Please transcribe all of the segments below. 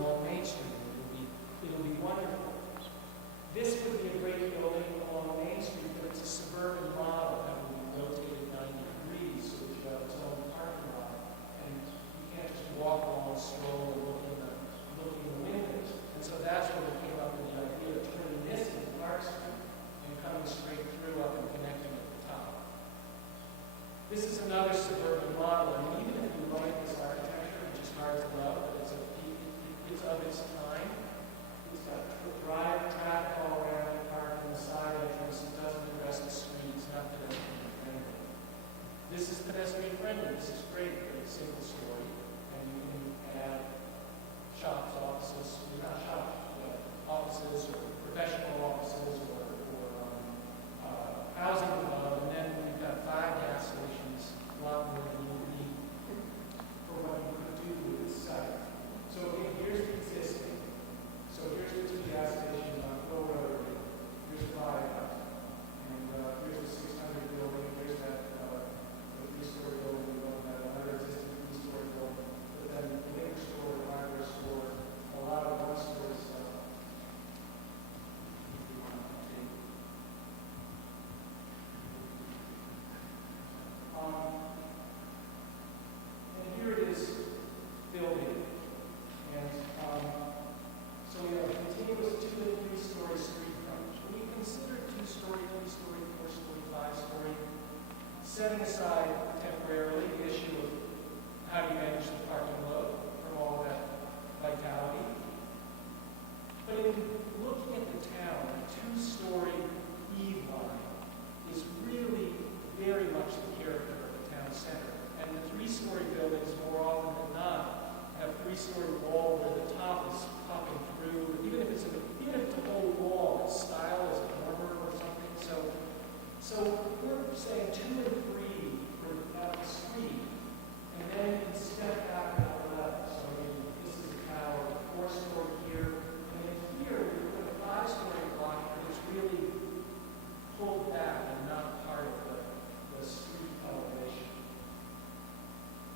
along Main Street. It'll be wonderful. This would be a great building along Main Street, but it's a suburban model that will be rotated 90 degrees, so that you have its own parking lot. And you can't just walk along, stroll, and look in the windows. And so that's where we came up with the idea of turning this into Park Street and coming straight through up and connecting at the top. This is another suburban model, and even if you like this architecture, which is hard to love, but it's of its time. It's got traffic all around it, parked in the side entrance. It doesn't address the street. It's not pedestrian friendly. This is pedestrian friendly. This is great, but it's single story, and you can add shops, offices, not shops, but offices or professional offices or housing above, and then we've got 5 gas stations, a lot more than you need for what you could do with this site. So again, here's the existing. So here's the 2 gas stations on Hill Road. Here's the viaduct. And here's the 600 building. Here's that the 3-story building. We don't have another existing 3-story building. But then the liquor store, the hardware store, a lot of 1-story stuff. And here it is building. And so we have continuous 2- and 3-story street frontage. When you consider 2-story, 3-story, 4-story, 5-story, setting aside temporarily the issue of how do you manage the parking load from all of that vitality. But in looking at the town, a 2-story eve line is really very much the character of the town center. And the 3-story buildings, more often than not, have 3-story wall where the top is popping through. Even if it's a whole wall, its style is a dormer or something. So we're saying 2 and 3 for out the street, and then you can step back on the left. So I mean, this is a tower, 4-story here, and then here we put a 5-story block that is really pulled back and not part of the street elevation.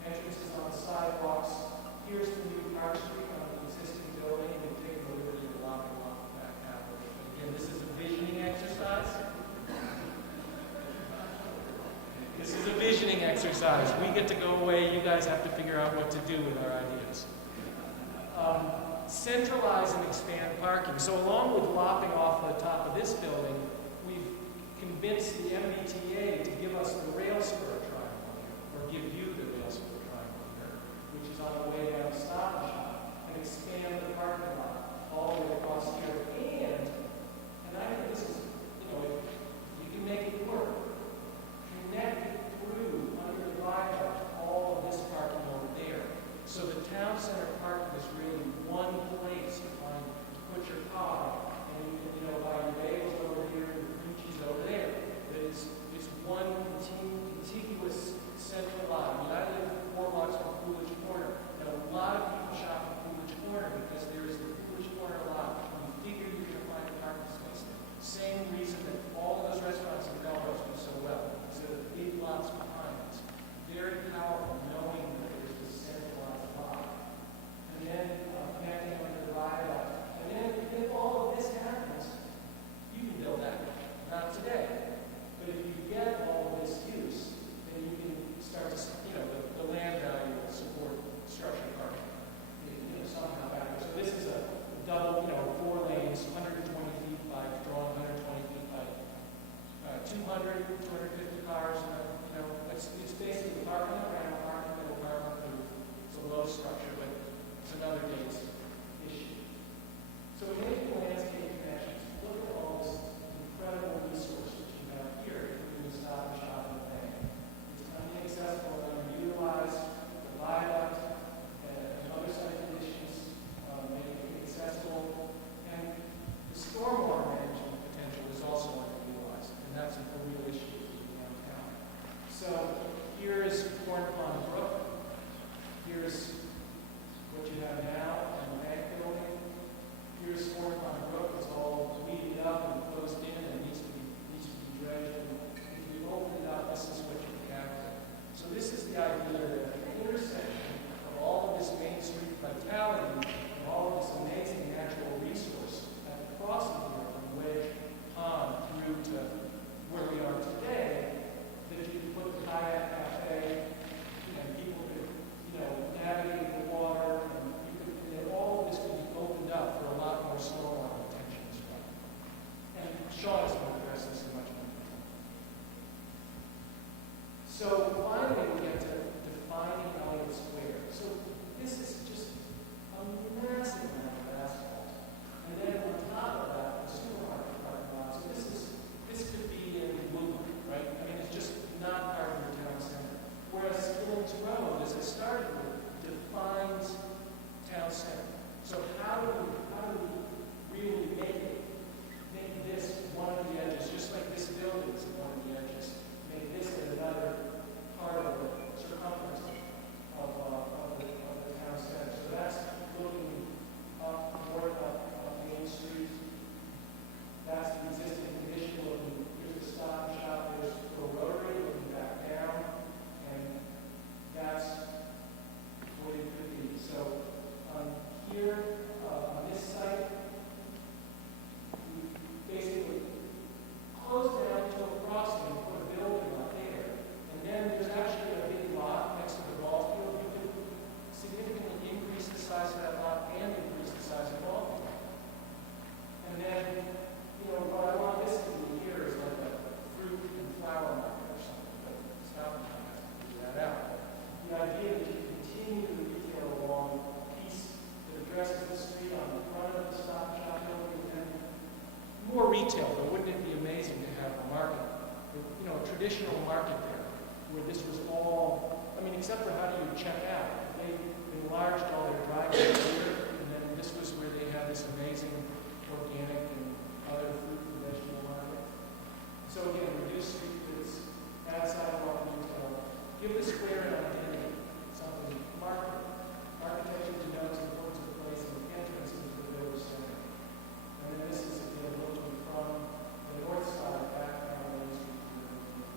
Entrances on the sidewalks. Here's the new Park Street on the existing building. We've taken the liberty of lopping off the back half of it. Again, this is a visioning exercise. This is a visioning exercise. We get to go away. You guys have to figure out what to do with our ideas. Centralize and expand parking. So along with lopping off the top of this building, we've convinced the MBTA to give us the rail spur triangle here, or give you the rail spur triangle here, which is on the way down to Stop and Shop, and expand the parking lot all the way across here. And I think this is, you can make it work. Connect it through under the viaduct, all of this parking over there. So the town center parking is really one place to put your car, and you can, buy your bagels over here and your cream cheese over there. It's one contiguous central lot. I mean, I live 4 blocks from Coolidge Corner, and a lot of people shop at Coolidge Corner because there is the Coolidge Corner lot. You figure you're going to find a parking space there. Same reason that all those restaurants in Melrose do so well. So the big lots behind. It's very powerful knowing that there's this centralized lot. And then connecting under the viaduct. And then if all of this happens, you can build that. Not today. But if you get all of this use, then you can start to, the land value will support structured parking. Somehow back. So this is a double, 4 lanes, 120 feet by, drawn 120 feet by 200, 250 cars. It's basically parking around, parking middle, parking through. It's a low structure, but it's another day's issue. So in making landscape connections, look at all this incredible resource that you have here. You can Stop and Shop and thing. It's inaccessible and underutilized. The viaduct and other site conditions make it accessible. more retail, but wouldn't it be amazing to have a market, you know, a traditional market there, where this was all, I mean, except for how do you check out? They enlarged all their driveways here, and then this was where they had this amazing organic and other fruit and vegetable market. So again, reduce street widths, add sidewalk retail, give the square an identity, something market. Architecture denotes the importance of place and entrance into the village center. And then this is again looking from the north side back down Main Street to the river.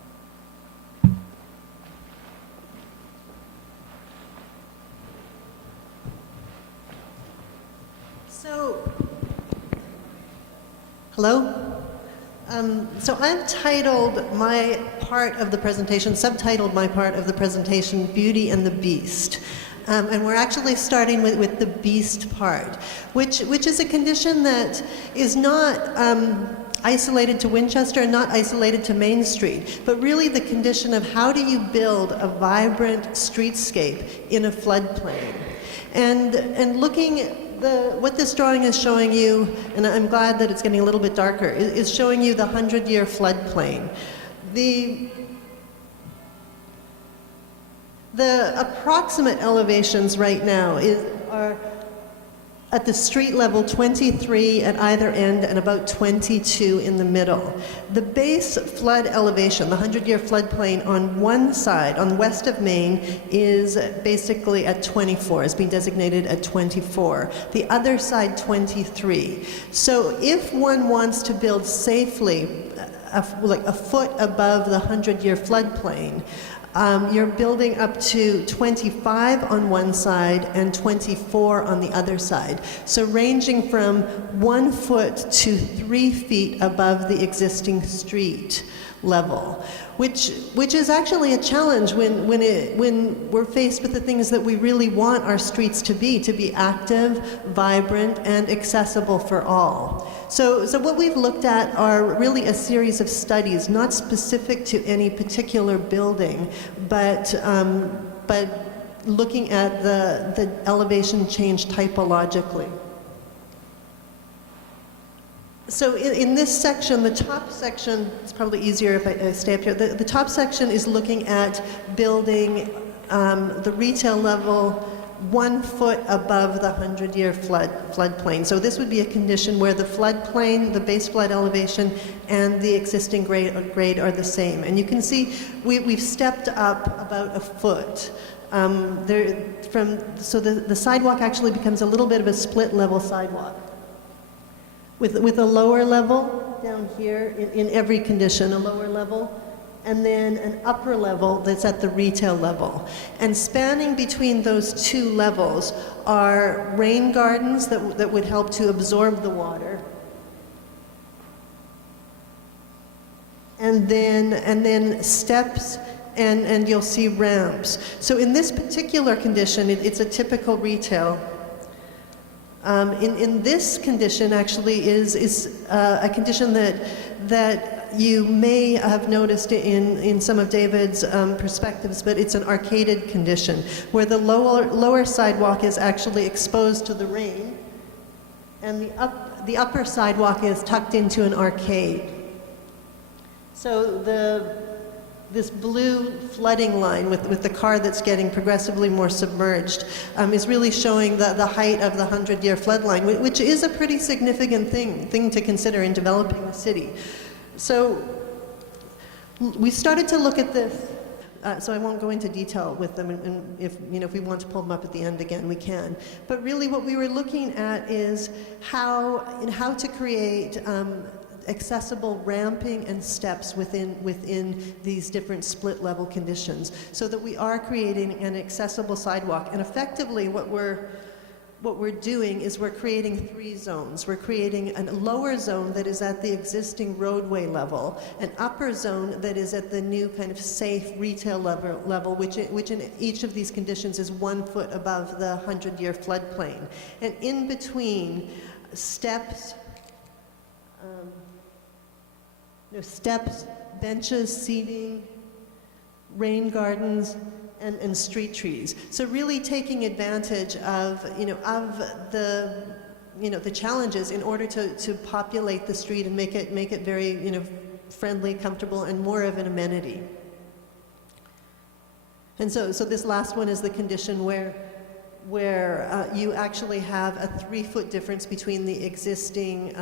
So, hello? So I've titled my part of the presentation, subtitled my part of the presentation, Beauty and the Beast. And we're actually starting with the beast part, which is a condition that is not isolated to Winchester and not isolated to Main Street, but really the condition of how do you build a vibrant streetscape in a floodplain. And looking what this drawing is showing you, and I'm glad that it's getting a little bit darker, is showing you the 100-year floodplain. The approximate elevations right now are at the street level 23 at either end and about 22 in the middle. The base flood elevation, the 100-year floodplain on one side, on the west of Main, is basically at 24, is being designated at 24. The other side, 23. So if one wants to build safely, like a foot above the 100-year floodplain, you're building up to 25 on one side and 24 on the other side. So ranging from 1 foot to 3 feet above the existing street level, which is actually a challenge when we're faced with the things that we really want our streets to be active, vibrant, and accessible for all. So what we've looked at are really a series of studies, not specific to any particular building, but looking at the elevation change typologically. So in this section, the top section, it's probably easier if I stay up here. The top section is looking at building the retail level 1 foot above the 100-year floodplain. So this would be a condition where the floodplain, the base flood elevation, and the existing grade are the same. And you can see we've stepped up about a foot. So the sidewalk actually becomes a little bit of a split level sidewalk. With a lower level down here, in every condition, a lower level, and then an upper level that's at the retail level. And spanning between those two levels are rain gardens that would help to absorb the water. And then steps, and you'll see ramps. So in this particular condition, it's a typical retail. In this condition actually is a condition that you may have noticed in some of David's perspectives, but it's an arcaded condition where the lower sidewalk is actually exposed to the rain, and the upper sidewalk is tucked into an arcade. So this blue flooding line with the car that's getting progressively more submerged is really showing the height of the 100-year flood line, which is a pretty significant thing to consider in developing the city. So we started to look at this. So I won't go into detail with them, and if we want to pull them up at the end again, we can. But really what we were looking at is how to create accessible ramping and steps within these different split level conditions, so that we are creating an accessible sidewalk. And effectively what we're doing is we're creating 3 zones. We're creating a lower zone that is at the existing roadway level, an upper zone that is at the new kind of safe retail level, which in each of these conditions is 1 foot above the 100-year floodplain. And in between, steps, benches, seating, rain gardens, and street trees. So really taking advantage of the challenges in order to populate the street and make it very, friendly, comfortable, and more of an amenity. And so this last one is the condition where you actually have a 3-foot difference between the existing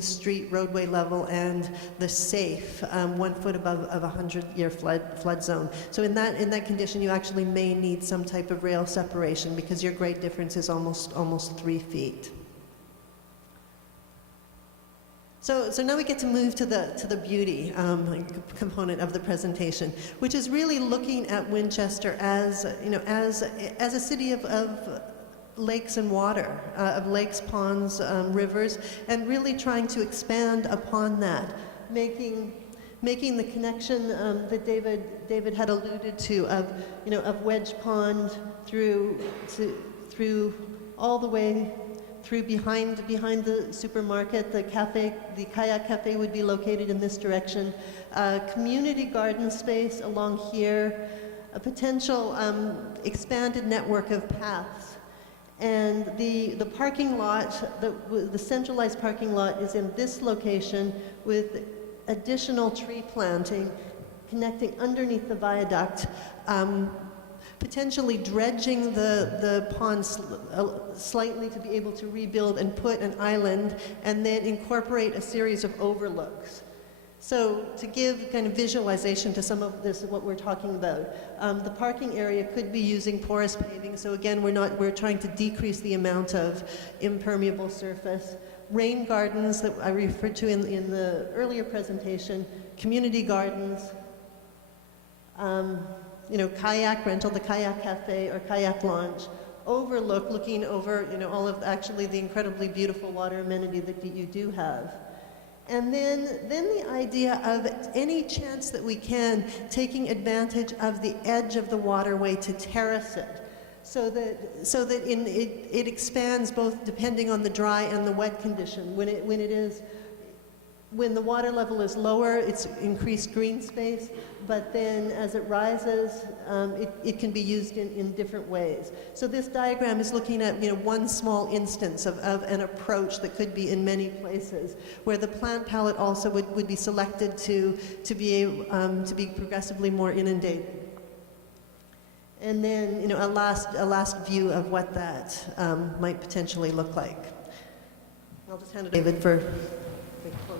street roadway level and the safe 1 foot above of a 100-year flood zone. So in that condition, you actually may need some type of rail separation because your grade difference is almost 3 feet. So now we get to move to the beauty component of the presentation, which is really looking at Winchester as a city of lakes and water, of lakes, ponds, rivers, and really trying to expand upon that, making the connection that David had alluded to of Wedge Pond through all the way through behind the supermarket. The kayak cafe would be located in this direction. Community garden space along here, a potential expanded network of paths. And the parking lot, the centralized parking lot is in this location with additional tree planting connecting underneath the viaduct, potentially dredging the pond slightly to be able to rebuild and put an island and then incorporate a series of overlooks. So to give kind of visualization to some of this, what we're talking about, the parking area could be using porous paving. So again, we're trying to decrease the amount of impermeable surface. Rain gardens that I referred to in the earlier presentation, community gardens, kayak rental, the kayak cafe or kayak launch, overlook, looking over, all of actually the incredibly beautiful water amenity that you do have. And then the idea of any chance that we can, taking advantage of the edge of the waterway to terrace it, so that it expands both depending on the dry and the wet condition. When the water level is lower, it's increased green space, but then as it rises, it can be used in different ways. So this diagram is looking at one small instance of an approach that could be in many places, where the plant palette also would be selected to be progressively more inundated. And then a last view of what that might potentially look like. I'll just hand it to David for the close.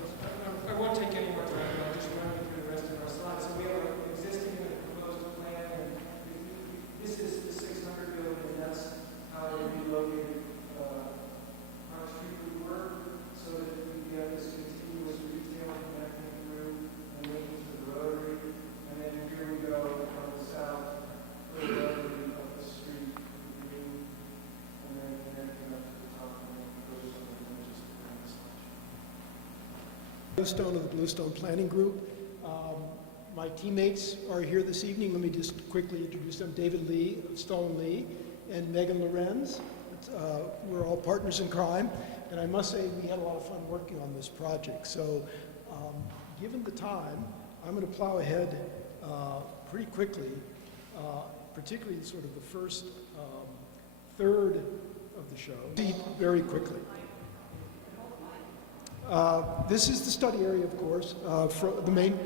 I won't take any more time, I'll just run you through the rest of our slides. So we have an existing and a proposed plan, and this is the 600 building, and that's how we relocated our street would work, so that we have this continuous retail connecting through and linking to the rotary. And then here we go on the south, the rotary of the street, green, and then connecting up to the top, and then goes on the images behind the slide. Bluestone of the Bluestone Planning Group. My teammates are here this evening. Let me just quickly introduce them. David Lee, Stalin Lee, and Megan Lorenz. We're all partners in crime, and I must say we had a lot of fun working on this project. So given the time, I'm going to plow ahead pretty quickly, particularly sort of the first third of the show. Very quickly. This is the study area, of course, for the main.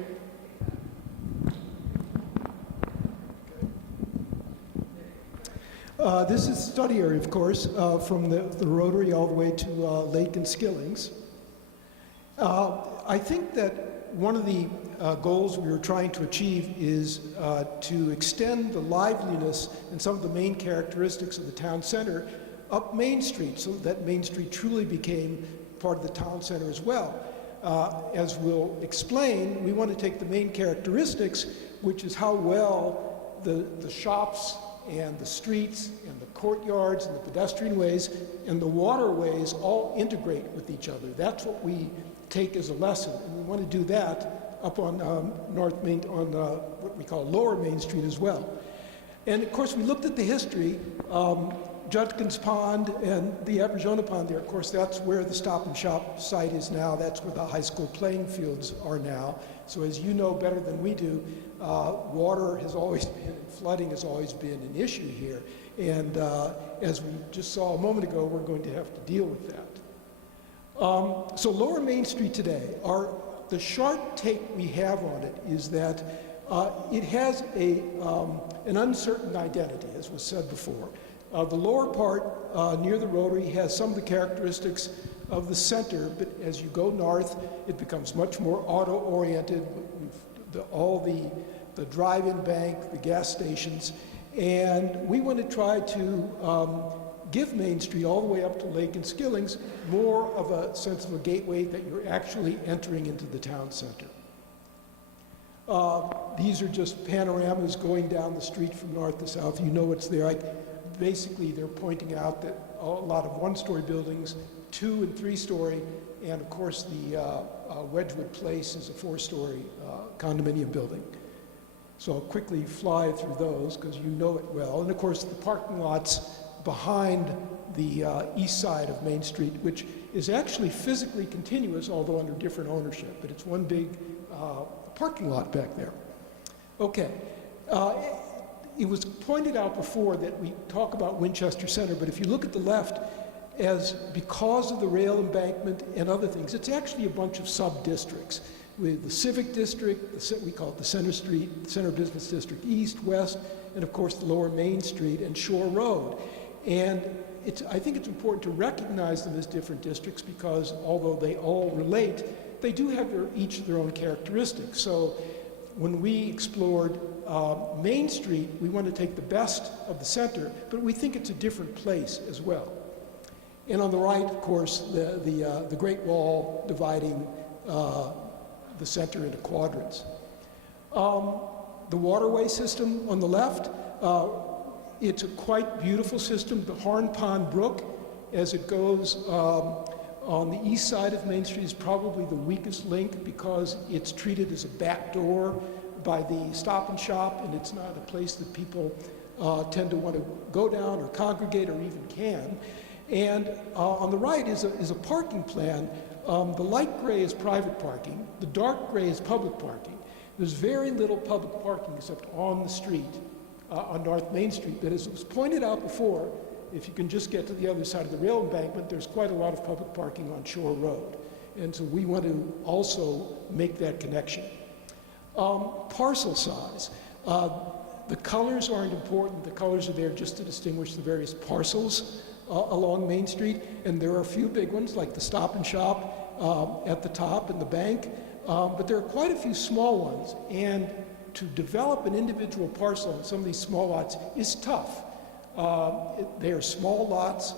This is the study area, of course, from the Rotary all the way to Lake and Skillings. I think that one of the goals we were trying to achieve is to extend the liveliness and some of the main characteristics of the town center up Main Street, so that Main Street truly became part of the town center as well. As we'll explain, we want to take the main characteristics, which is how well the shops and the streets and the courtyards and the pedestrian ways and the waterways all integrate with each other. That's what we take as a lesson, and we want to do that up on North Main, on what we call Lower Main Street as well. And of course, we looked at the history. Judkins Pond and the Aberjona Pond there, of course, that's where the Stop and Shop site is now. That's where the high school playing fields are now. So as you know better than we do, water has always been, and flooding has always been an issue here. And as we just saw a moment ago, we're going to have to deal with that. So Lower Main Street today, the short take we have on it is that it has an uncertain identity, as was said before. The lower part near the Rotary has some of the characteristics of the center, but as you go north, it becomes much more auto-oriented. All the drive-in bank, the gas stations, and we want to try to give Main Street all the way up to Lake and Skillings more of a sense of a gateway that you're actually entering into the town center. These are just panoramas going down the street from north to south. You know it's there. Basically, they're pointing out that a lot of one-story buildings, 2- and 3-story, and of course the Wedgwood Place is a 4-story condominium building. So I'll quickly fly through those because you know it well. And of course the parking lots behind the east side of Main Street, which is actually physically continuous, although under different ownership, but it's one big parking lot back there. Okay. It was pointed out before that we talk about Winchester Center, but if you look at the left, because of the rail embankment and other things, it's actually a bunch of sub-districts with the Civic District, we call it the Center Street, Center Business District East, West, and of course the Lower Main Street and Shore Road. And I think it's important to recognize them as different districts because although they all relate, they do have each of their own characteristics. So when we explored Main Street, we want to take the best of the center, but we think it's a different place as well. And on the right, of course, the Great Wall dividing the center into quadrants. The waterway system on the left, it's a quite beautiful system. The Horn Pond Brook, as it goes on the east side of Main Street, is probably the weakest link because it's treated as a back door by the Stop and Shop, and it's not a place that people tend to want to go down or congregate or even can. And on the right is a parking plan. The light gray is private parking. The dark gray is public parking. There's very little public parking except on the street, on North Main Street. But as it was pointed out before, if you can just get to the other side of the rail embankment, there's quite a lot of public parking on Shore Road. And so we want to also make that connection. Parcel size. The colors aren't important. The colors are there just to distinguish the various parcels along Main Street, and there are a few big ones like the Stop and Shop at the top and the bank, but there are quite a few small ones, and to develop an individual parcel on some of these small lots is tough. They are small lots.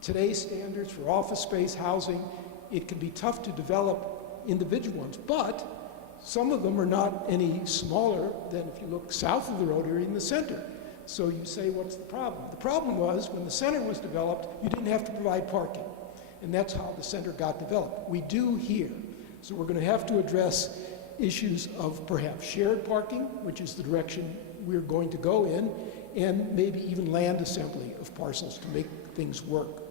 Today's standards for office space, housing, it can be tough to develop individual ones, but some of them are not any smaller than if you look south of the road or in the center. So you say, what's the problem? The problem was when the center was developed, you didn't have to provide parking. And that's how the center got developed. We do here. So we're going to have to address issues of perhaps shared parking, which is the direction we're going to go in, and maybe even land assembly of parcels to make things work.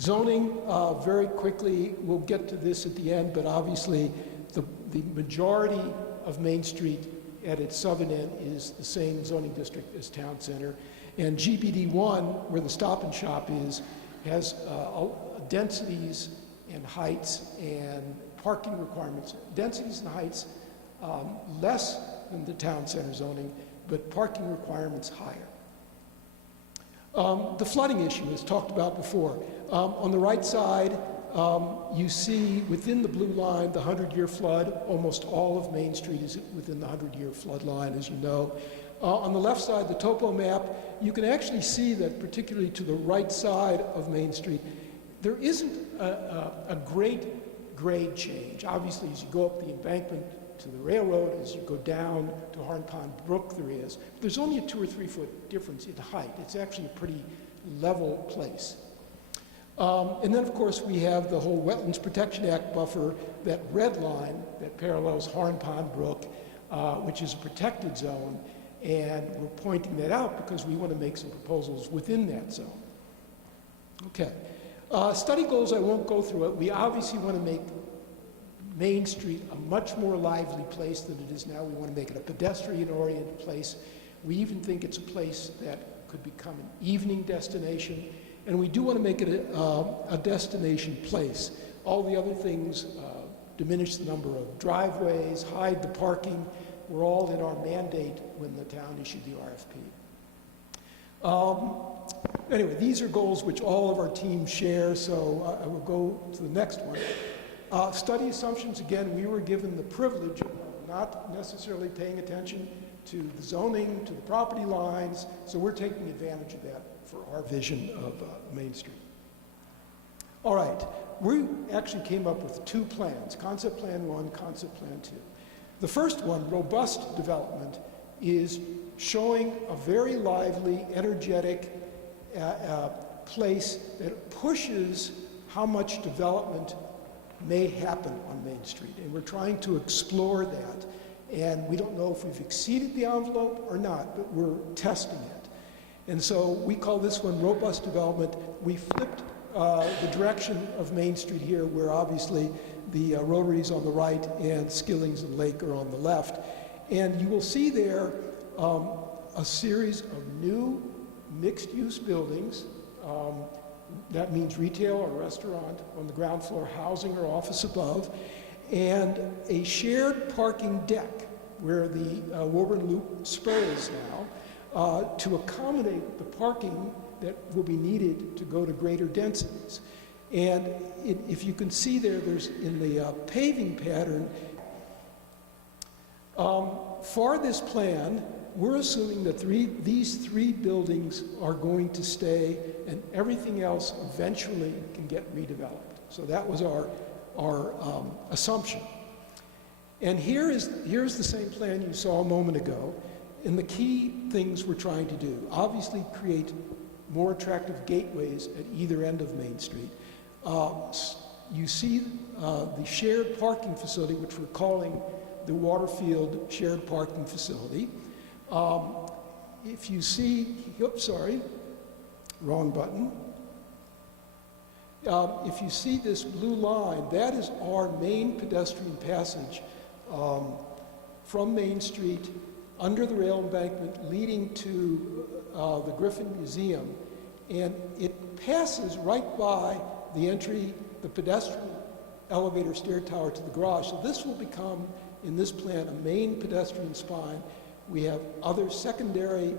Zoning, very quickly, we'll get to this at the end, but obviously the majority of Main Street at its southern end is the same zoning district as Town Center. And GBD1, where the Stop and Shop is, has densities and heights and parking requirements. Densities and heights less than the Town Center zoning, but parking requirements higher. The flooding issue is talked about before. On the right side, you see within the blue line the 100-year flood. Almost all of Main Street is within the 100-year flood line, as you know. On the left side, the topo map, you can actually see that particularly to the right side of Main Street, there isn't a great grade change. Obviously, as you go up the embankment to the railroad, as you go down to Horn Pond Brook, there is. There's only a 2 or 3 foot difference in height. It's actually a pretty level place. And then, of course, we have the whole Wetlands Protection Act buffer, that red line that parallels Horn Pond Brook, which is a protected zone, and we're pointing that out because we want to make some proposals within that zone. Okay. Study goals, I won't go through it. We obviously want to make Main Street a much more lively place than it is now. We want to make it a pedestrian-oriented place. We even think it's a place that could become an evening destination, and we do want to make it a destination place. All the other things diminish the number of driveways, hide the parking, were all in our mandate when the town issued the RFP. Anyway, these are goals which all of our teams share, so I will go to the next one. Study assumptions, again, we were given the privilege of not necessarily paying attention to the zoning, to the property lines, so we're taking advantage of that for our vision of Main Street. All right, we actually came up with 2 plans, Concept Plan 1, Concept Plan 2. The first one, robust development, is showing a very lively, energetic place that pushes how much development may happen on Main Street. And we're trying to explore that. And we don't know if we've exceeded the envelope or not, but we're testing it. And so we call this one robust development. We flipped the direction of Main Street here, where obviously the Rotary's on the right and Skillings and Lake are on the left. And you will see there a series of new mixed-use buildings. That means retail or restaurant on the ground floor, housing or office above, and a shared parking deck where the Woburn Loop spur is now to accommodate the parking that will be needed to go to greater densities. And if you can see there, there's in the paving pattern, for this plan, we're assuming that these 3 buildings are going to stay and everything else eventually can get redeveloped. So that was our assumption. And here's the same plan you saw a moment ago. And the key things we're trying to do, obviously create more attractive gateways at either end of Main Street. You see the shared parking facility, which we're calling the Waterfield Shared Parking Facility. If you see, oops, sorry, wrong button. If you see this blue line, that is our main pedestrian passage from Main Street under the rail embankment leading to the Griffin Museum. And it passes right by the entry, the pedestrian elevator stair tower to the garage. So this will become, in this plan, a main pedestrian spine. We have other secondary,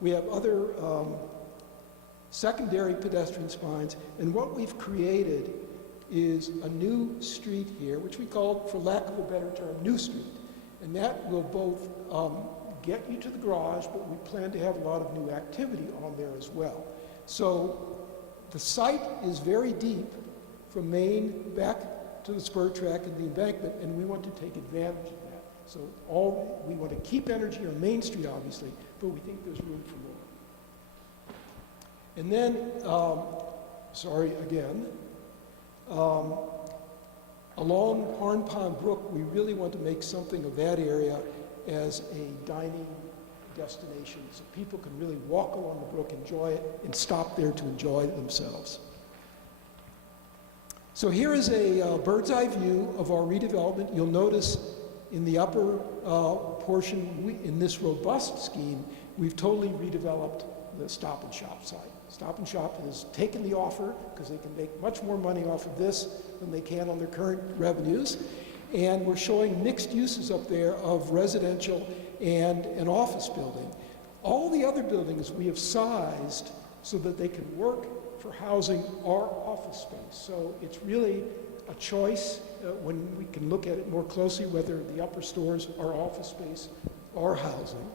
we have other secondary pedestrian spines, and what we've created is a new street here, which we call, for lack of a better term, New Street. And that will both get you to the garage, but we plan to have a lot of new activity on there as well. So the site is very deep from Main back to the spur track and the embankment, and we want to take advantage of that. So we want to keep energy on Main Street, obviously, but we think there's room for more. And then, along Horn Pond Brook, we really want to make something of that area as a dining destination, so people can really walk along the brook, enjoy it, and stop there to enjoy it themselves. So here is a bird's eye view of our redevelopment. You'll notice in the upper portion, in this robust scheme, we've totally redeveloped the Stop and Shop site. Stop and Shop has taken the offer because they can make much more money off of this than they can on their current revenues. And we're showing mixed uses up there of residential and an office building. All the other buildings we have sized so that they can work for housing our office space. So it's really a choice when we can look at it more closely, whether the upper stores are office space or housing.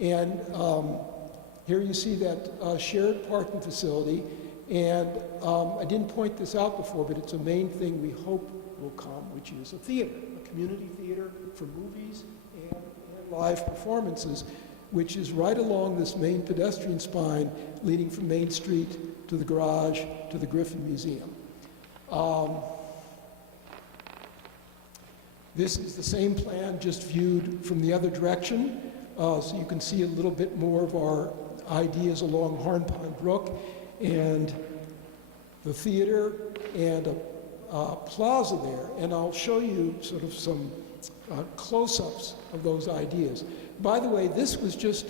And here you see that shared parking facility. And I didn't point this out before, but it's a main thing we hope will come, which is a theater, a community theater for movies and live performances, which is right along this main pedestrian spine leading from Main Street to the garage to the Griffin Museum. This is the same plan, just viewed from the other direction. So you can see a little bit more of our ideas along Horn Pond Brook and the theater and a plaza there. And I'll show you sort of some close-ups of those ideas. By the way, this was just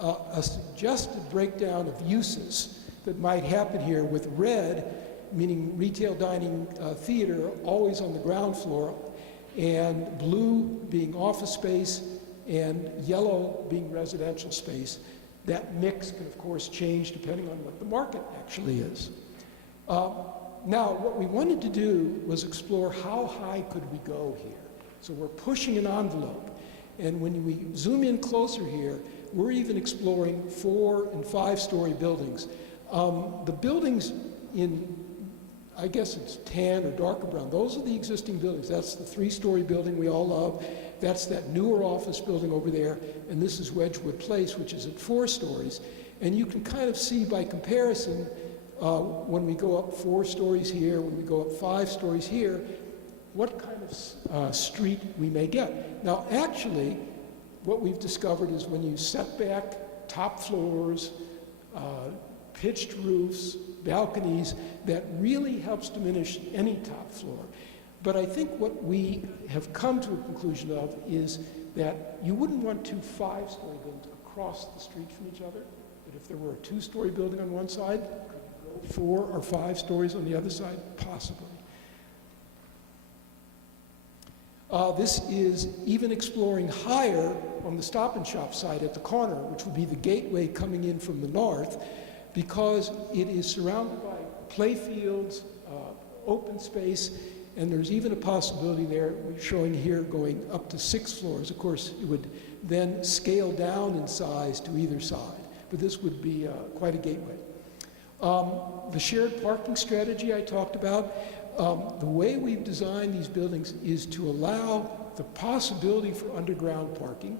a suggested breakdown of uses that might happen here, with red meaning retail, dining, theater, always on the ground floor, and blue being office space, and yellow being residential space. That mix can, of course, change depending on what the market actually is. Now, what we wanted to do was explore how high could we go here. So we're pushing an envelope. And when we zoom in closer here, we're even exploring 4- and 5-story buildings. The buildings in, I guess it's tan or darker brown, those are the existing buildings. That's the 3-story building we all love. That's that newer office building over there. And this is Wedgwood Place, which is at 4 stories. And you can kind of see by comparison, when we go up 4 stories here, when we go up 5 stories here, what kind of street we may get. Now, actually, what we've discovered is when you set back top floors, pitched roofs, balconies, that really helps diminish any top floor. But I think what we have come to a conclusion of is that you wouldn't want 2 5-story buildings across the street from each other. But if there were a 2-story building on one side, could you go 4 or 5 stories on the other side? Possibly. This is even exploring higher on the Stop and Shop side at the corner, which would be the gateway coming in from the north, because it is surrounded by play fields, open space, and there's even a possibility there, we're showing here, going up to 6 floors. Of course, it would then scale down in size to either side, but this would be quite a gateway. The shared parking strategy I talked about, the way we've designed these buildings is to allow the possibility for underground parking.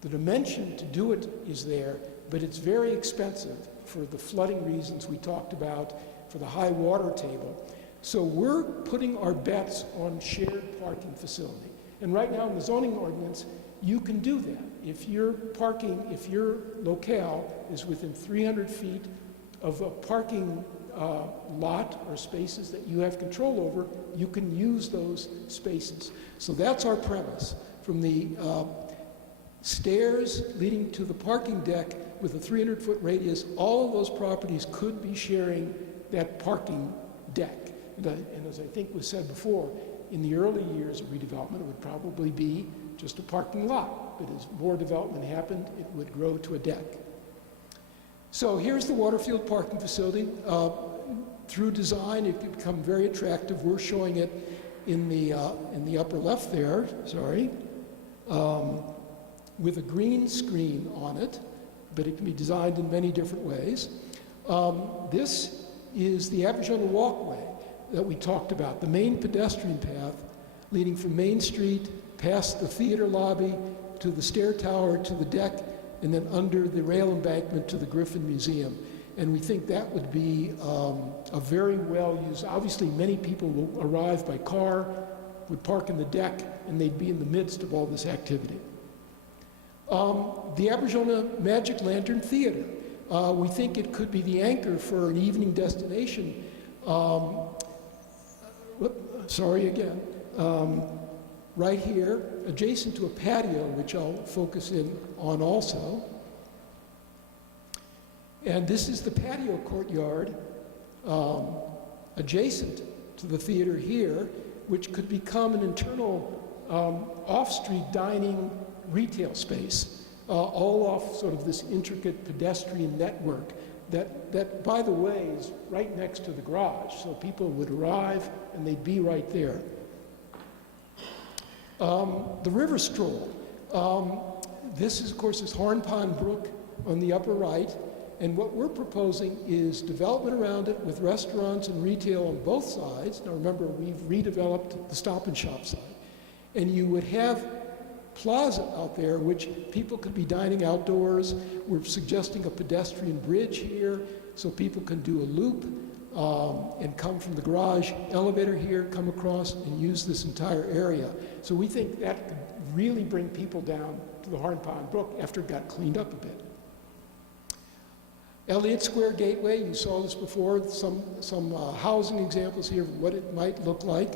The dimension to do it is there, but it's very expensive for the flooding reasons we talked about, for the high water table. So we're putting our bets on shared parking facility. And right now in the zoning ordinance, you can do that. If your locale is within 300 feet of a parking lot or spaces that you have control over, you can use those spaces. So that's our premise. From the stairs leading to the parking deck with a 300-foot radius, all of those properties could be sharing that parking deck. And as I think was said before, in the early years of redevelopment, it would probably be just a parking lot. But as more development happened, it would grow to a deck. So here's the Waterfield parking facility. Through design, it could become very attractive. We're showing it in the upper left there, sorry, with a green screen on it, but it can be designed in many different ways. This is the Abergena walkway that we talked about, the main pedestrian path leading from Main Street past the theater lobby to the stair tower to the deck, and then under the rail embankment to the Griffin Museum. And we think that would be a very well-used, obviously many people will arrive by car, would park in the deck, and they'd be in the midst of all this activity. The Abergena Magic Lantern Theater. We think it could be the anchor for an evening destination. Sorry again. Right here, adjacent to a patio, which I'll focus in on also. And this is the patio courtyard adjacent to the theater here, which could become an internal off-street dining retail space, all off sort of this intricate pedestrian network that, by the way, is right next to the garage. So people would arrive and they'd be right there. The river stroll. This is, of course, is Horn Pond Brook on the upper right. And what we're proposing is development around it with restaurants and retail on both sides. Now remember, we've redeveloped the Stop and Shop side. And you would have plaza out there, which people could be dining outdoors. We're suggesting a pedestrian bridge here so people can do a loop and come from the garage, elevator here, come across and use this entire area. So we think that could really bring people down to the Horn Pond Brook after it got cleaned up a bit. Elliott Square Gateway, you saw this before, some housing examples here of what it might look like.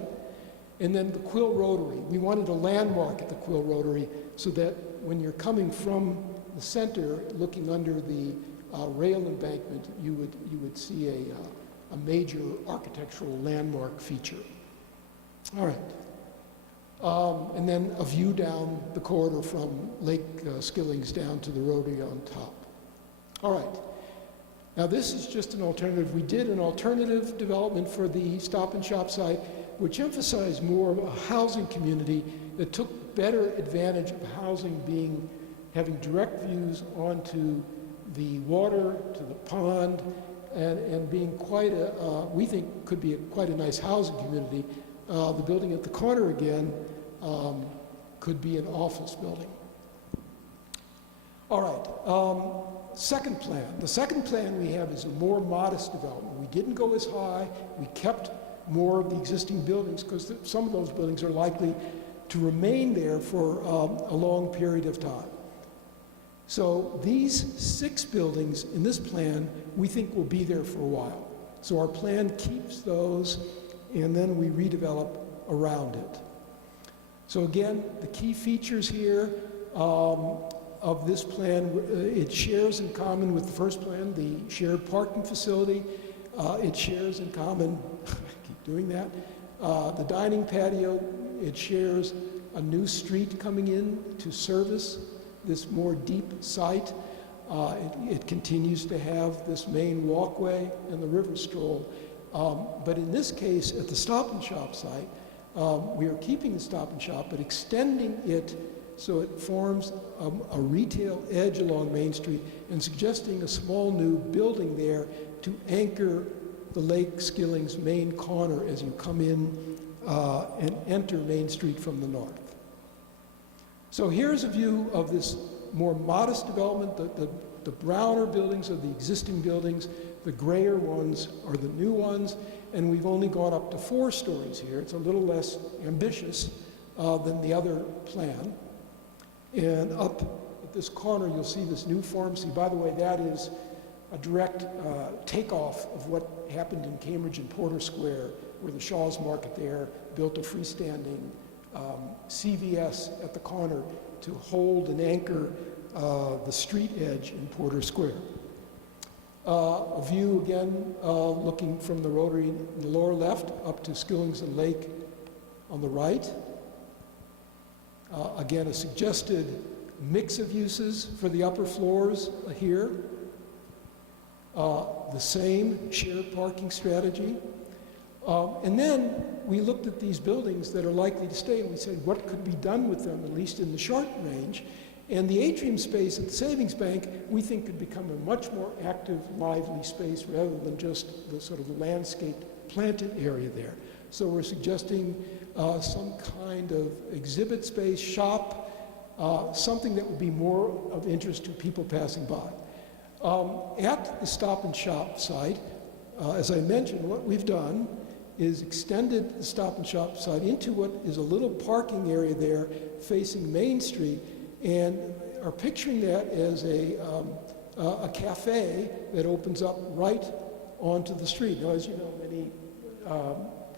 And then the Quill Rotary. We wanted a landmark at the Quill Rotary so that when you're coming from the center, looking under the rail embankment, you would see a major architectural landmark feature. All right. And then a view down the corridor from Lake Skilling's down to the rotary on top. All right. Now this is just an alternative. We did an alternative development for the Stop and Shop site, which emphasized more of a housing community that took better advantage of housing having direct views onto the water, to the pond, and being quite we think could be quite a nice housing community. The building at the corner again could be an office building. All right. Second plan. The second plan we have is a more modest development. We didn't go as high. We kept more of the existing buildings because some of those buildings are likely to remain there for a long period of time. So these 6 buildings in this plan we think will be there for a while. So our plan keeps those and then we redevelop around it. So again, the key features here of this plan, it shares in common with the first plan, the shared parking facility. It shares in common, I keep doing that, the dining patio. It shares a new street coming in to service this more deep site. It continues to have this main walkway and the river stroll. But in this case, at the Stop and Shop site, we are keeping the Stop and Shop, but extending it so it forms a retail edge along Main Street and suggesting a small new building there to anchor the Lake Skilling's main corner as you come in and enter Main Street from the north. So here's a view of this more modest development. The browner buildings are the existing buildings, the grayer ones are the new ones, and we've only gone up to 4 stories here. It's a little less ambitious than the other plan. And up at this corner, you'll see this new pharmacy. By the way, that is a direct takeoff of what happened in Cambridge and Porter Square, where the Shaw's Market there built a freestanding CVS at the corner to hold and anchor the street edge in Porter Square. A view again looking from the rotary in the lower left up to Skilling's and Lake on the right. Again, a suggested mix of uses for the upper floors here. The same shared parking strategy. And then we looked at these buildings that are likely to stay and we said, what could be done with them, at least in the short range? And the atrium space at the Savings Bank, we think could become a much more active, lively space rather than just the sort of landscape planted area there. So we're suggesting some kind of exhibit space, shop, something that would be more of interest to people passing by. At the Stop and Shop site, as I mentioned, what we've done is extended the Stop and Shop site into what is a little parking area there facing Main Street, and are picturing that as a cafe that opens up right onto the street. Now, as you know, many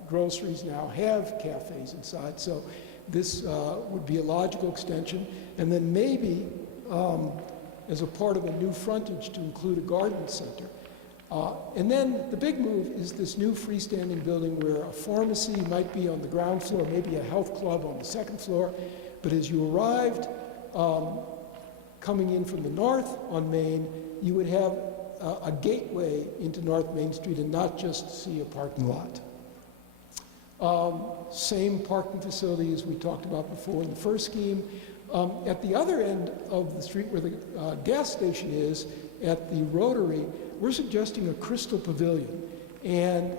groceries now have cafes inside, so this would be a logical extension. And then maybe as a part of a new frontage to include a garden center. And then the big move is this new freestanding building where a pharmacy might be on the ground floor, maybe a health club on the second floor. But as you arrived coming in from the north on Main, you would have a gateway into North Main Street and not just see a parking lot. Same parking facility as we talked about before in the first scheme. At the other end of the street where the gas station is, at the Rotary, we're suggesting a crystal pavilion. And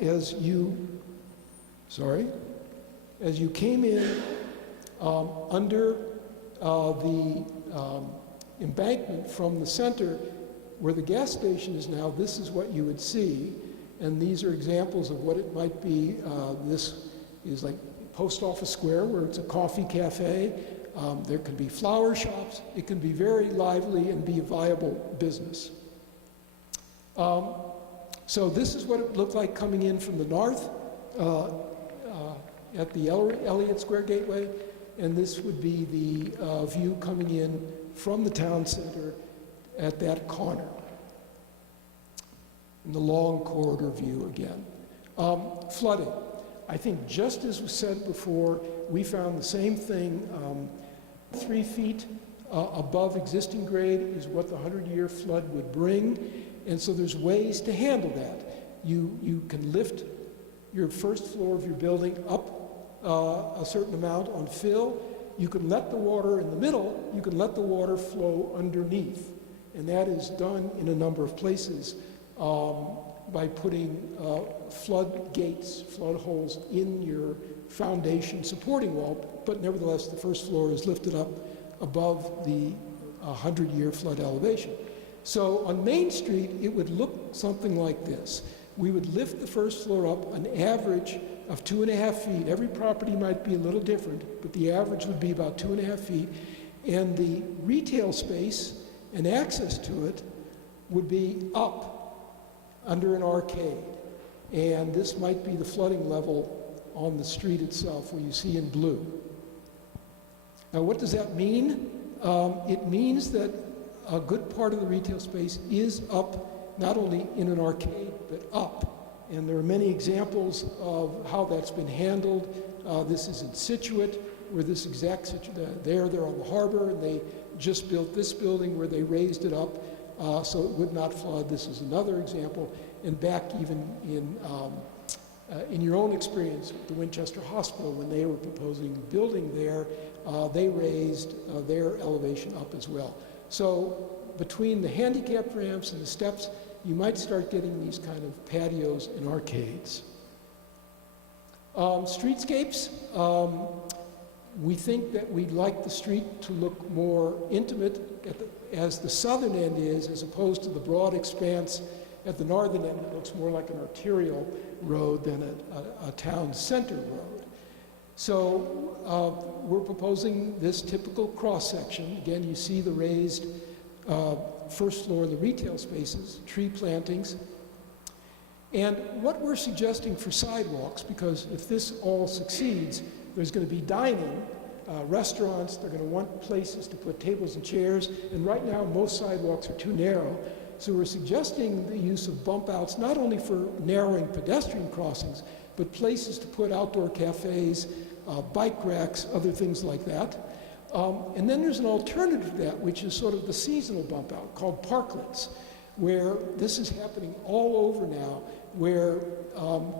as you came in under the embankment from the center where the gas station is now, this is what you would see. And these are examples of what it might be. This is like Post Office Square, where it's a coffee cafe. There can be flower shops. It can be very lively and be a viable business. So this is what it looked like coming in from the north at the Elliott Square Gateway, and this would be the view coming in from the town center at that corner. In the long corridor view again. Flooding. I think just as was said before, we found the same thing. 3 feet above existing grade is what the 100-year flood would bring. And so there's ways to handle that. You can lift your first floor of your building up a certain amount on fill. You can let the water in the middle, you can let the water flow underneath. And that is done in a number of places by putting flood gates, flood holes in your foundation supporting wall, but nevertheless the first floor is lifted up above the 100-year flood elevation. So on Main Street, it would look something like this. We would lift the first floor up an average of 2.5 feet. Every property might be a little different, but the average would be about 2.5 feet. And the retail space and access to it would be up under an arcade. And this might be the flooding level on the street itself, where you see in blue. Now, what does that mean? It means that a good part of the retail space is up, not only in an arcade, but up. And there are many examples of how that's been handled. This is in Situate, where this exact they're on the harbor, and they just built this building where they raised it up so it would not flood. This is another example. And back even in your own experience at the Winchester Hospital, when they were proposing building there, they raised their elevation up as well. So between the handicap ramps and the steps, you might start getting these kind of patios and arcades. Streetscapes, we think that we'd like the street to look more intimate as the southern end is, as opposed to the broad expanse at the northern end. It looks more like an arterial road than a town center road. So we're proposing this typical cross-section. Again, you see the raised first floor of the retail spaces, tree plantings. And what we're suggesting for sidewalks, because if this all succeeds, there's going to be dining, restaurants, they're going to want places to put tables and chairs, and right now most sidewalks are too narrow. So we're suggesting the use of bump outs, not only for narrowing pedestrian crossings, but places to put outdoor cafes, bike racks, other things like that. And then there's an alternative to that, which is sort of the seasonal bump out called parklets, where this is happening all over now, where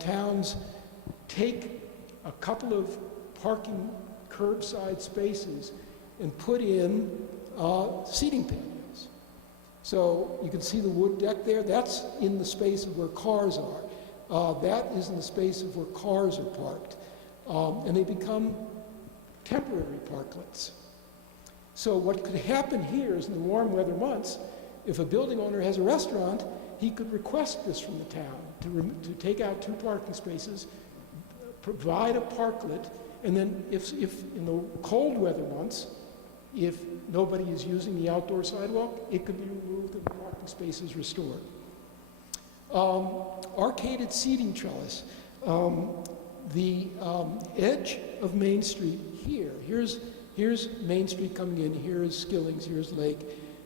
towns take a couple of parking curbside spaces and put in seating patios. So you can see the wood deck there. That's in the space of where cars are. That is in the space of where cars are parked. And they become temporary parklets. So what could happen here is in the warm weather months, if a building owner has a restaurant, he could request this from the town to take out 2 parking spaces, provide a parklet, and then if in the cold weather months, if nobody is using the outdoor sidewalk, it could be removed and the parking space is restored. Arcaded seating trellis. The edge of Main Street here, here's Main Street coming in, here is Skilling's, here's Lake,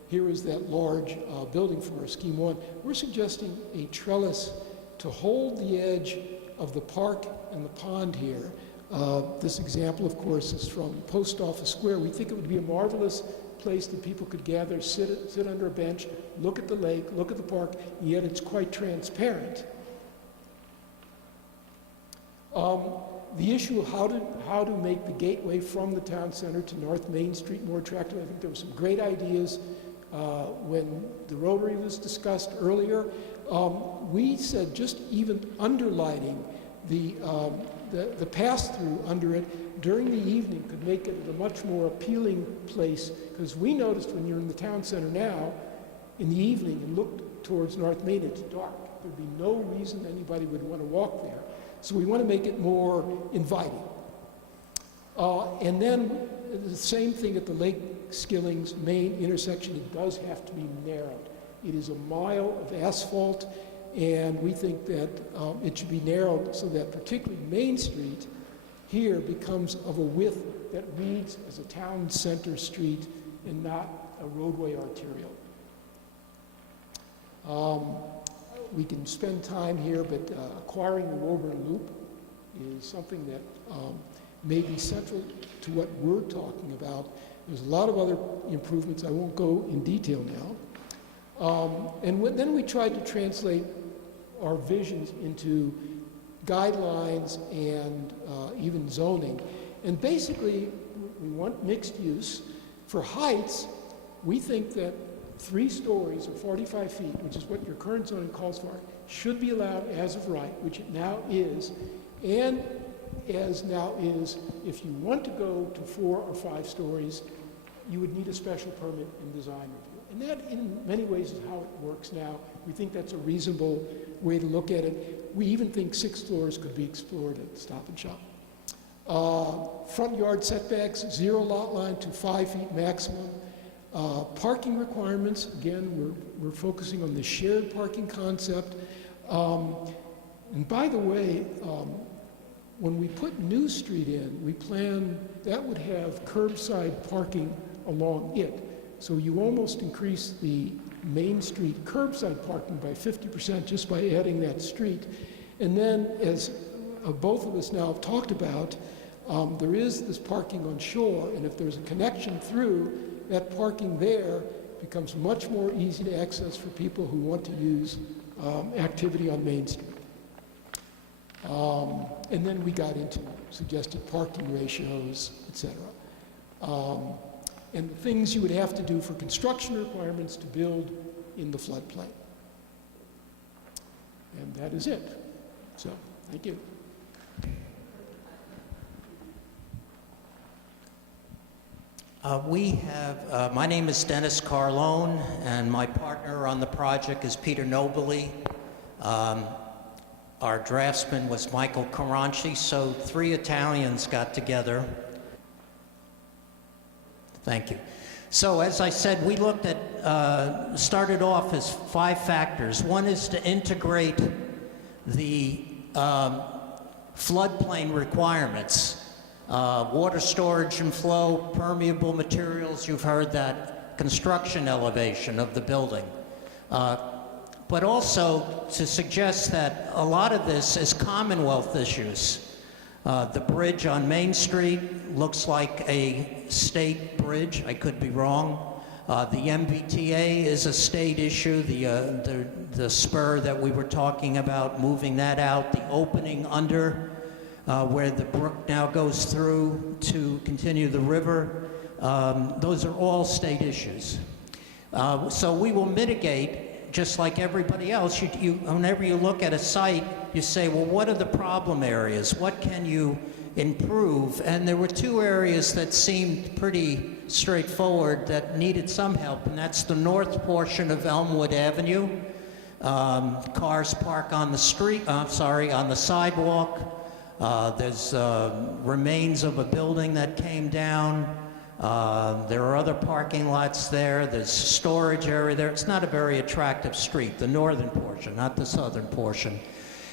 here is that large building for our Scheme 1. We're suggesting a trellis to hold the edge of the park and the pond here. This example, of course, is from Post Office Square. We think it would be a marvelous place that people could gather, sit under a bench, look at the lake, look at the park, and yet it's quite transparent. The issue of how to make the gateway from the town center to North Main Street more attractive, I think there were some great ideas when the Rotary was discussed earlier. We said just even underlighting the pass-through under it during the evening could make it a much more appealing place, because we noticed when you're in the town center now, in the evening and look towards North Main, it's dark. There'd be no reason anybody would want to walk there. So we want to make it more inviting. And then the same thing at the Lake Skilling's main intersection, it does have to be narrowed. It is a mile of asphalt, and we think that it should be narrowed so that particularly Main Street here becomes of a width that reads as a town center street and not a roadway arterial. We can spend time here, but acquiring the Woburn Loop is something that may be central to what we're talking about. There's a lot of other improvements. I won't go in detail now. Then we tried to translate our visions into guidelines and even zoning. And basically, we want mixed use. For heights, we think that 3 stories or 45 feet, which is what your current zoning calls for, should be allowed as of right, which it now is, and as now is, if you want to go to 4 or 5 stories, you would need a special permit and design review. And that, in many ways, is how it works now. We think that's a reasonable way to look at it. We even think 6th floors could be explored at Stop and Shop. Front yard setbacks, 0 lot line to 5 feet maximum. Parking requirements, again, we're focusing on the shared parking concept. And by the way, when we put New Street in, we plan that would have curbside parking along it. So you almost increase the Main Street curbside parking by 50% just by adding that street. And then, as both of us now have talked about, there is this parking on shore, and if there's a connection through, that parking there becomes much more easy to access for people who want to use activity on Main Street. And then we got into suggested parking ratios, et cetera. And the things you would have to do for construction requirements to build in the floodplain. And that is it. So, thank you. My name is Dennis Carlone, and my partner on the project is Peter Nobili. Our draftsman was Michael Caranci, so 3 Italians got together. Thank you. So as I said, we looked at, started off as 5 factors. One is to integrate the floodplain requirements. Water storage and flow, permeable materials, you've heard that, construction elevation of the building. But also to suggest that a lot of this is Commonwealth issues. The bridge on Main Street looks like a state bridge. I could be wrong. The MBTA is a state issue. The spur that we were talking about, moving that out, the opening under where the brook now goes through to continue the river. Those are all state issues. So we will mitigate, just like everybody else. Whenever you look at a site, you say, well, what are the problem areas? What can you improve? And there were 2 areas that seemed pretty straightforward that needed some help, and that's the north portion of Elmwood Avenue. Cars park on the street, on the sidewalk. There's remains of a building that came down. There are other parking lots there. There's storage area there. It's not a very attractive street, the northern portion, not the southern portion.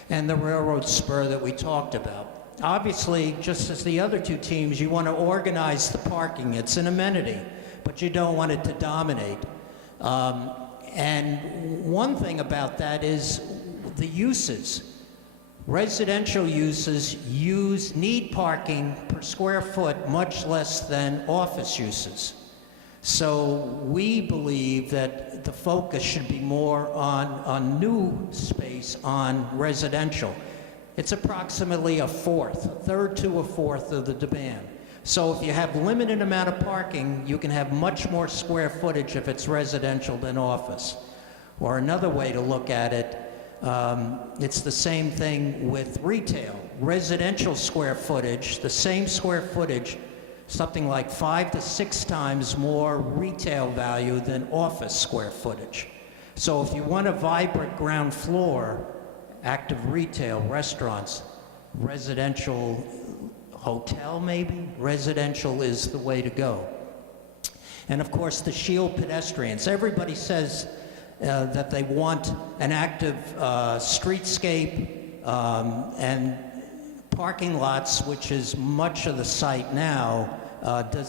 And the railroad spur that we talked about. Obviously, just as the other 2 teams, you want to organize the parking. It's an amenity, but you don't want it to dominate. And one thing about that is the uses. Residential uses need parking per square foot much less than office uses. So we believe that the focus should be more on new space on residential. It's approximately a third to a fourth of the demand. So if you have limited amount of parking, you can have much more square footage if it's residential than office. Or another way to look at it, it's the same thing with retail. Residential square footage, the same square footage, something like 5 to 6 times more retail value than office square footage. So if you want a vibrant ground floor, active retail, restaurants, residential hotel maybe, residential is the way to go. And of course the shield pedestrians. Everybody says that they want an active streetscape and parking lots, which is much of the site now,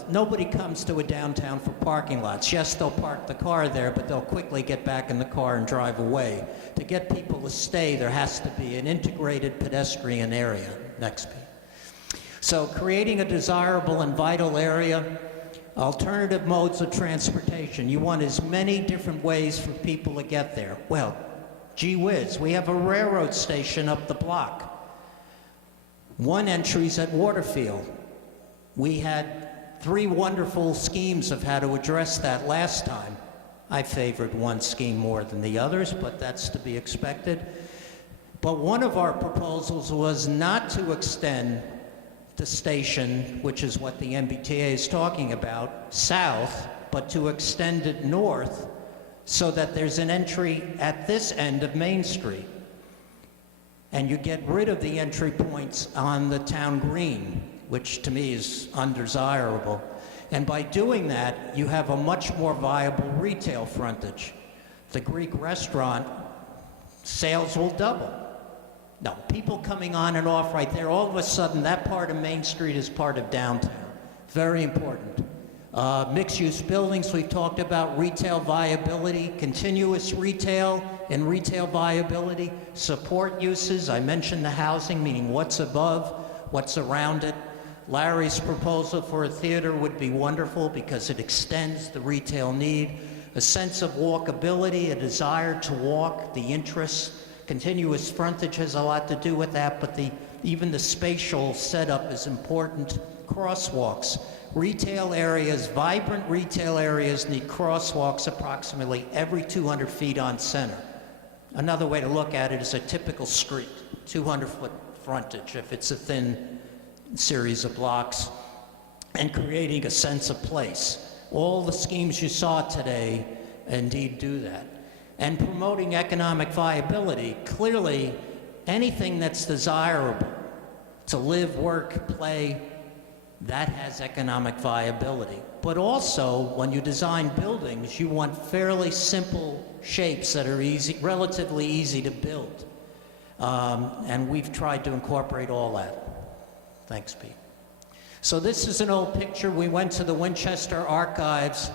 Nobody comes to a downtown for parking lots. Yes, they'll park the car there, but they'll quickly get back in the car and drive away. To get people to stay, there has to be an integrated pedestrian area. Next page. So creating a desirable and vital area, alternative modes of transportation. You want as many different ways for people to get there. Well, gee whiz, we have a railroad station up the block. One entry's at Waterfield. We had 3 wonderful schemes of how to address that last time. I favored one scheme more than the others, but that's to be expected. But one of our proposals was not to extend the station, which is what the MBTA is talking about, south, but to extend it north so that there's an entry at this end of Main Street. And you get rid of the entry points on the town green, which to me is undesirable. And by doing that, you have a much more viable retail frontage. The Greek restaurant, sales will double. No, people coming on and off right there, all of a sudden that part of Main Street is part of downtown. Very important. Mixed-use buildings, we've talked about retail viability, continuous retail and retail viability, support uses, I mentioned the housing, meaning what's above, what's around it. Larry's proposal for a theater would be wonderful because it extends the retail need, a sense of walkability, a desire to walk, the interests. Continuous frontage has a lot to do with that, but even the spatial setup is important. Crosswalks. Retail areas, vibrant retail areas need crosswalks approximately every 200 feet on center. Another way to look at it is a typical street, 200-foot frontage if it's a thin series of blocks, and creating a sense of place. All the schemes you saw today indeed do that. And promoting economic viability. Clearly, anything that's desirable to live, work, play, that has economic viability. But also, when you design buildings, you want fairly simple shapes that are relatively easy to build. And we've tried to incorporate all that. Thanks, Pete. So this is an old picture. We went to the Winchester Archives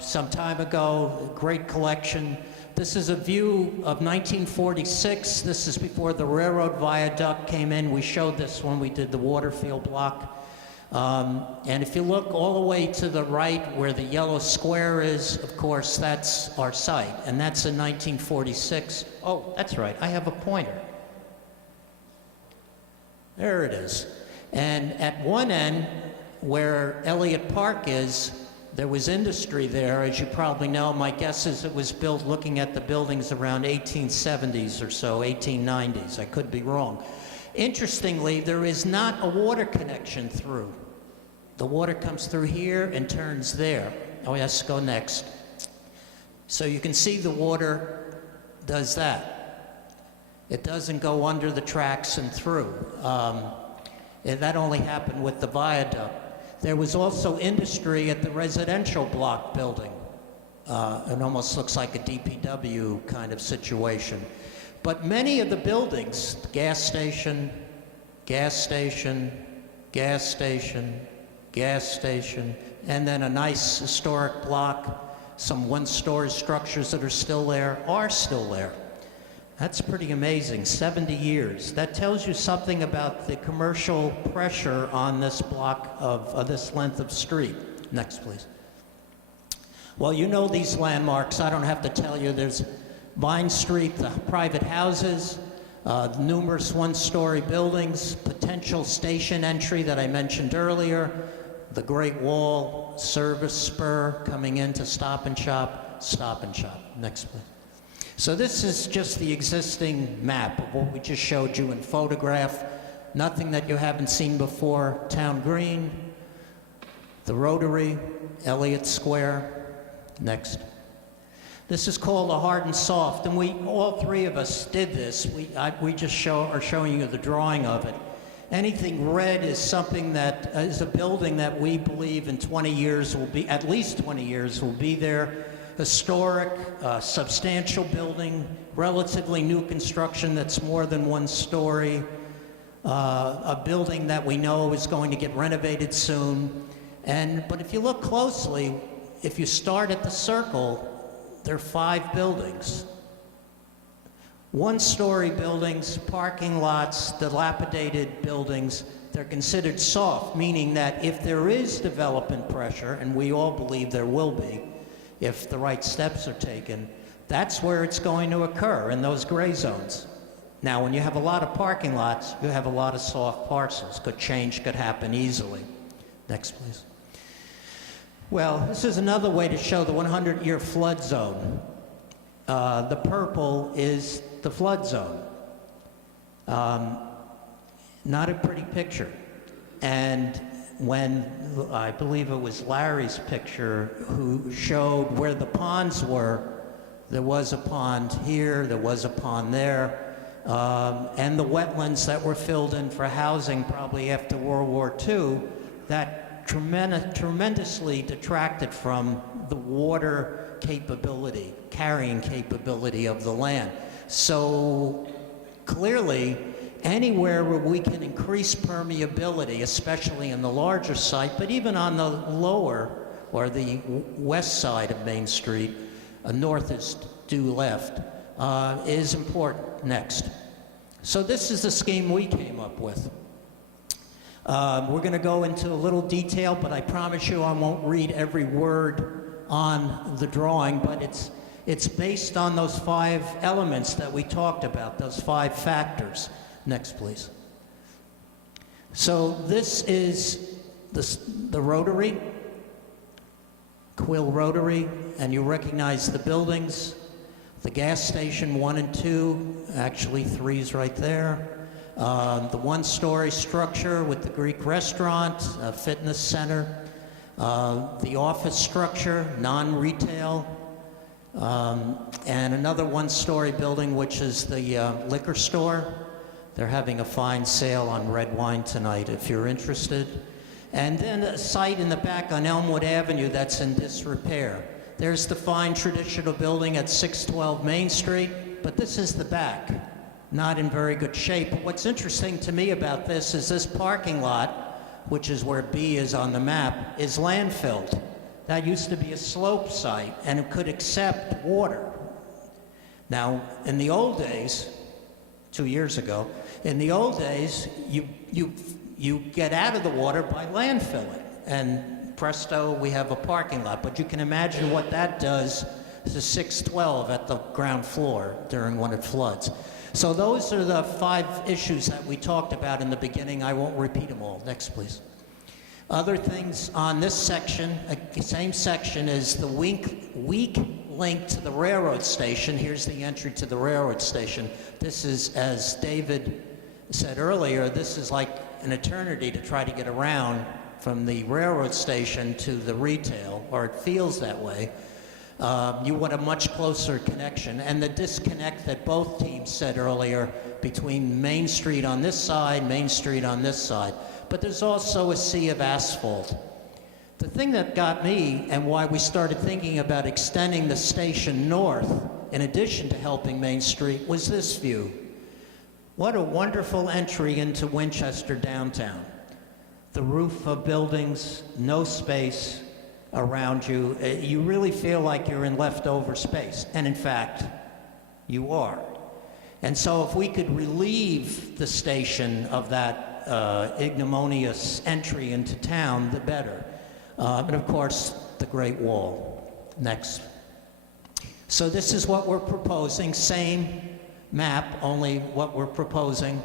some time ago, great collection. This is a view of 1946. This is before the railroad viaduct came in. We showed this when we did the Waterfield block. And if you look all the way to the right where the yellow square is, of course, that's our site. And that's in 1946. Oh, that's right, I have a pointer. There it is. And at one end, where Elliott Park is, there was industry there. As you probably know, my guess is it was built looking at the buildings around 1870s or so, 1890s. I could be wrong. Interestingly, there is not a water connection through. The water comes through here and turns there. Oh, yes, go next. So you can see the water does that. It doesn't go under the tracks and through. That only happened with the viaduct. There was also industry at the residential block building. It almost looks like a DPW kind of situation. But many of the buildings, gas station, gas station, gas station, gas station, and then a nice historic block, some one-story structures that are still there. That's pretty amazing, 70 years. That tells you something about the commercial pressure on this block of this length of street. Next, please. Well, you know these landmarks. I don't have to tell you. There's Vine Street, the private houses, numerous one-story buildings, potential station entry that I mentioned earlier, the Great Wall, service spur coming into Stop and Shop. Next, please. So this is just the existing map of what we just showed you in photograph. Nothing that you haven't seen before. Town Green, the Rotary, Elliott Square. Next. This is called a hard and soft, and all three of us did this. We just are showing you the drawing of it. Anything red is something that is a building that we believe in 20 years will be, at least 20 years will be there. Historic, substantial building, relatively new construction that's more than one story. a building that we know is going to get renovated soon. But if you look closely, if you start at the circle, there are 5 buildings. One-story buildings, parking lots, dilapidated buildings, they're considered soft, meaning that if there is development pressure, and we all believe there will be, if the right steps are taken, that's where it's going to occur, in those gray zones. Now, when you have a lot of parking lots, you have a lot of soft parcels. Change could happen easily. Next, please. Well, this is another way to show the 100-year flood zone. The purple is the flood zone. Not a pretty picture. And when, I believe it was Larry's picture, who showed where the ponds were, there was a pond here, there was a pond there, and the wetlands that were filled in for housing probably after World War II, that tremendously detracted from the water capability, carrying capability of the land. So clearly, anywhere where we can increase permeability, especially in the larger site, but even on the lower or the west side of Main Street, north is due left, is important. Next. So this is the scheme we came up with. We're going to go into a little detail, but I promise you I won't read every word on the drawing, but it's based on those 5 elements that we talked about, those 5 factors. Next, please. So this is the Rotary, Quill Rotary, and you recognize the buildings, the gas station 1 and 2, actually 3's right there, the one-story structure with the Greek restaurant, fitness center, the office structure, non-retail, and another one-story building which is the liquor store. They're having a fine sale on red wine tonight if you're interested. And then a site in the back on Elmwood Avenue that's in disrepair. There's the fine traditional building at 612 Main Street, but this is the back, not in very good shape. But what's interesting to me about this is this parking lot, which is where B is on the map, is landfilled. That used to be a slope site, and it could accept water. Now, in the old days, 2 years ago, in the old days, you get out of the water by landfilling, and presto, we have a parking lot. But you can imagine what that does to 612 at the ground floor during when it floods. So those are the 5 issues that we talked about in the beginning. I won't repeat them all. Next, please. Other things on this section, same section, is the weak link to the railroad station. Here's the entry to the railroad station. This is, as David said earlier, this is like an eternity to try to get around from the railroad station to the retail, or it feels that way. You want a much closer connection. And the disconnect that both teams said earlier between Main Street on this side, Main Street on this side. But there's also a sea of asphalt. The thing that got me, and why we started thinking about extending the station north, in addition to helping Main Street, was this view. What a wonderful entry into Winchester downtown. The roof of buildings, no space around you. You really feel like you're in leftover space. And in fact, you are. And so if we could relieve the station of that ignominious entry into town, the better. And of course, the Great Wall. Next. So this is what we're proposing, same map, only what we're proposing.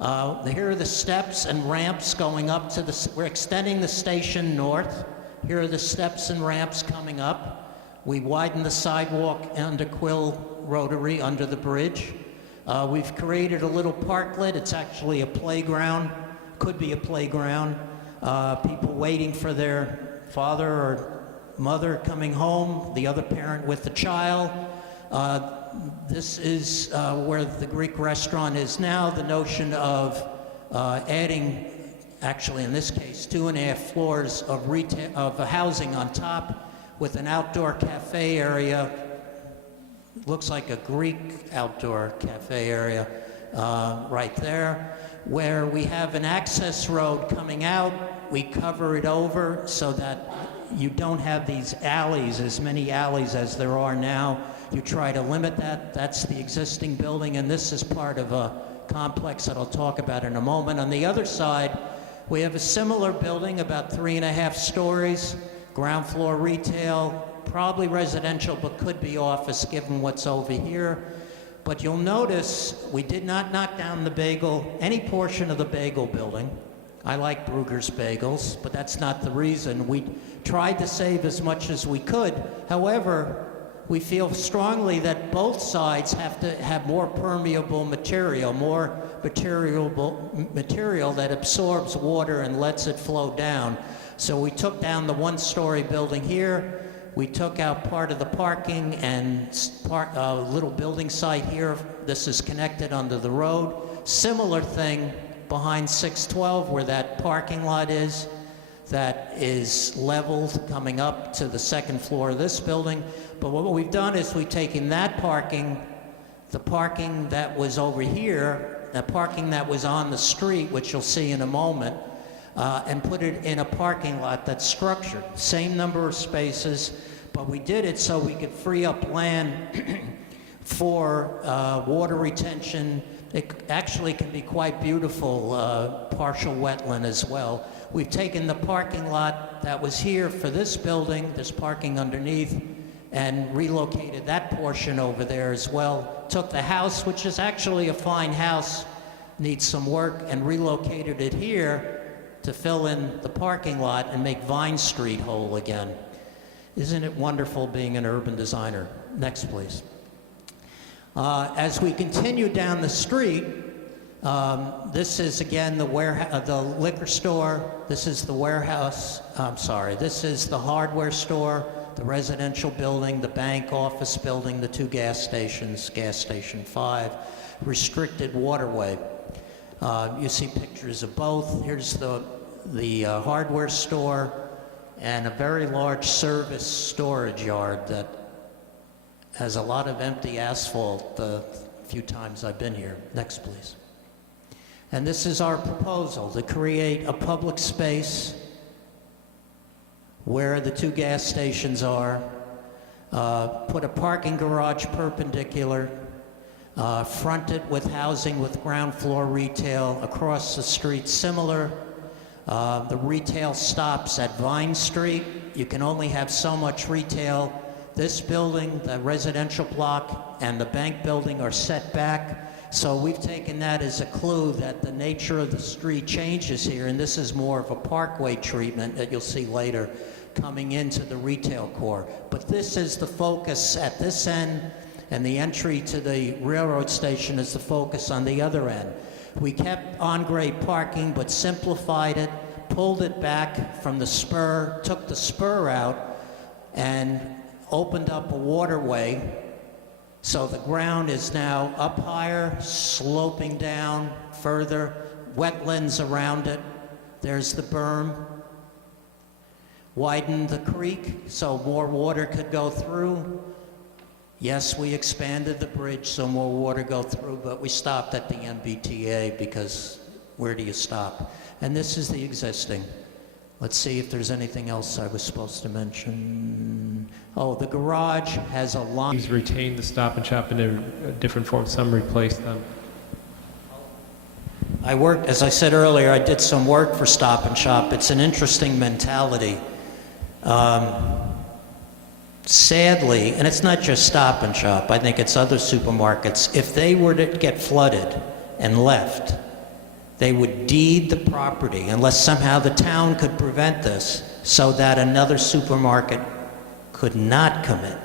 Here are the steps and ramps going up to the, we're extending the station north. Here are the steps and ramps coming up. We widened the sidewalk under Quill Rotary, under the bridge. We've created a little parklet. It's actually a playground, could be a playground. People waiting for their father or mother coming home, the other parent with the child. This is where the Greek restaurant is now. The notion of adding, actually in this case, 2.5 floors of retail, of housing on top with an outdoor cafe area. Looks like a Greek outdoor cafe area, right there. Where we have an access road coming out, we cover it over so that you don't have these alleys, as many alleys as there are now. You try to limit that. That's the existing building, and this is part of a complex that I'll talk about in a moment. On the other side, we have a similar building, about 3.5 stories, ground floor retail, probably residential, but could be office given what's over here. But you'll notice we did not knock down the bagel, any portion of the bagel building. I like Brugger's bagels, but that's not the reason. We tried to save as much as we could. However, we feel strongly that both sides have to have more permeable material, more material that absorbs water and lets it flow down. So we took down the 1-story building here. We took out part of the parking and a little building site here. This is connected under the road. Similar thing behind 612 where that parking lot is. That is leveled coming up to the 2nd floor of this building. But what we've done is we've taken that parking, the parking that was over here, the parking that was on the street, which you'll see in a moment, and put it in a parking lot that's structured. Same number of spaces, but we did it so we could free up land for water retention. It actually can be quite beautiful, partial wetland as well. We've taken the parking lot that was here for this building, this parking underneath, and relocated that portion over there as well. Took the house, which is actually a fine house, needs some work, and relocated it here to fill in the parking lot and make Vine Street whole again. Isn't it wonderful being an urban designer? Next, please. As we continue down the street, this is again the liquor store. This is the warehouse. This is the hardware store, the residential building, the bank office building, the 2 gas stations, gas station 5, restricted waterway. You see pictures of both. Here's the hardware store and a very large service storage yard that has a lot of empty asphalt the few times I've been here. Next, please. And this is our proposal, to create a public space where the 2 gas stations are, put a parking garage perpendicular, fronted with housing with ground floor retail across the street similar. The retail stops at Vine Street. You can only have so much retail. This building, the residential block, and the bank building are set back. So we've taken that as a clue that the nature of the street changes here, and this is more of a parkway treatment that you'll see later coming into the retail core. But this is the focus at this end, and the entry to the railroad station is the focus on the other end. We kept on-grade parking, but simplified it, pulled it back from the spur, took the spur out, and opened up a waterway. So the ground is now up higher, sloping down further, wetlands around it. There's the berm. Widened the creek so more water could go through. Yes, we expanded the bridge so more water go through, but we stopped at the MBTA because where do you stop? And this is the existing. Let's see if there's anything else I was supposed to mention. Oh, the garage has a line. He's retained the Stop and Shop in a different form. Some replaced them. I worked, as I said earlier, I did some work for Stop and Shop. It's an interesting mentality. Sadly, and it's not just Stop and Shop, I think it's other supermarkets, if they were to get flooded and left, they would deed the property unless somehow the town could prevent this so that another supermarket could not come in.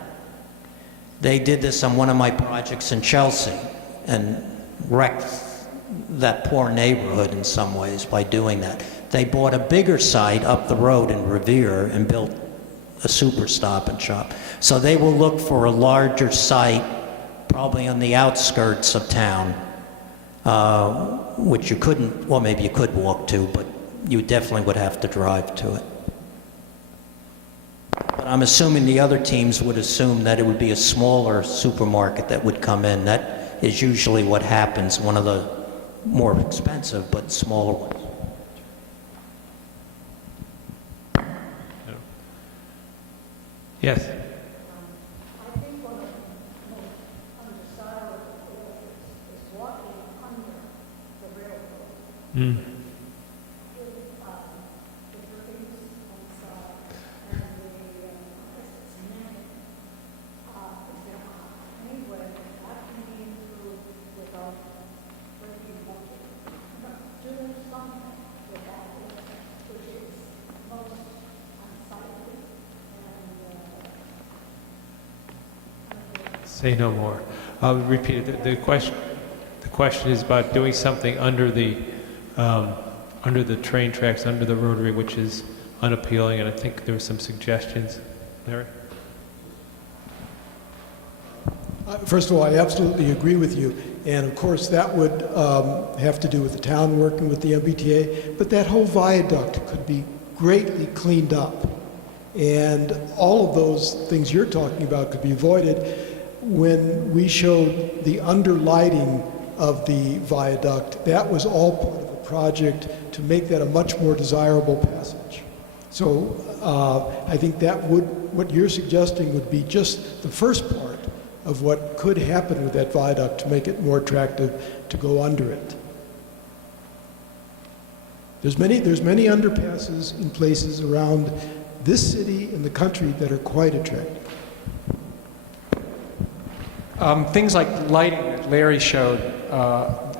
They did this on one of my projects in Chelsea and wrecked that poor neighborhood in some ways by doing that. They bought a bigger site up the road in Revere and built a super Stop and Shop. So they will look for a larger site, probably on the outskirts of town, which you couldn't, well, maybe you could walk to, but you definitely would have to drive to it. But I'm assuming the other teams would assume that it would be a smaller supermarket that would come in. That is usually what happens, one of the more expensive but smaller ones. Yes. I think one of the most undesirable areas is walking under the railroad Mm. with the buildings on the side and the, I guess it's netting. Is there any way that that can be improved without breaking budget? Doing something with that area, which is most unsightly and Say no more. I'll repeat it. The question is about doing something under the train tracks, under the rotary, which is unappealing, and I think there were some suggestions. Larry? First of all, I absolutely agree with you. And of course, that would have to do with the town working with the MBTA, but that whole viaduct could be greatly cleaned up. And all of those things you're talking about could be avoided. When we showed the underlighting of the viaduct, that was all part of a project to make that a much more desirable passage. So I think that what you're suggesting would be just the first part of what could happen with that viaduct to make it more attractive to go under it. There's many underpasses in places around this city and the country that are quite attractive. Things like lighting that Larry showed,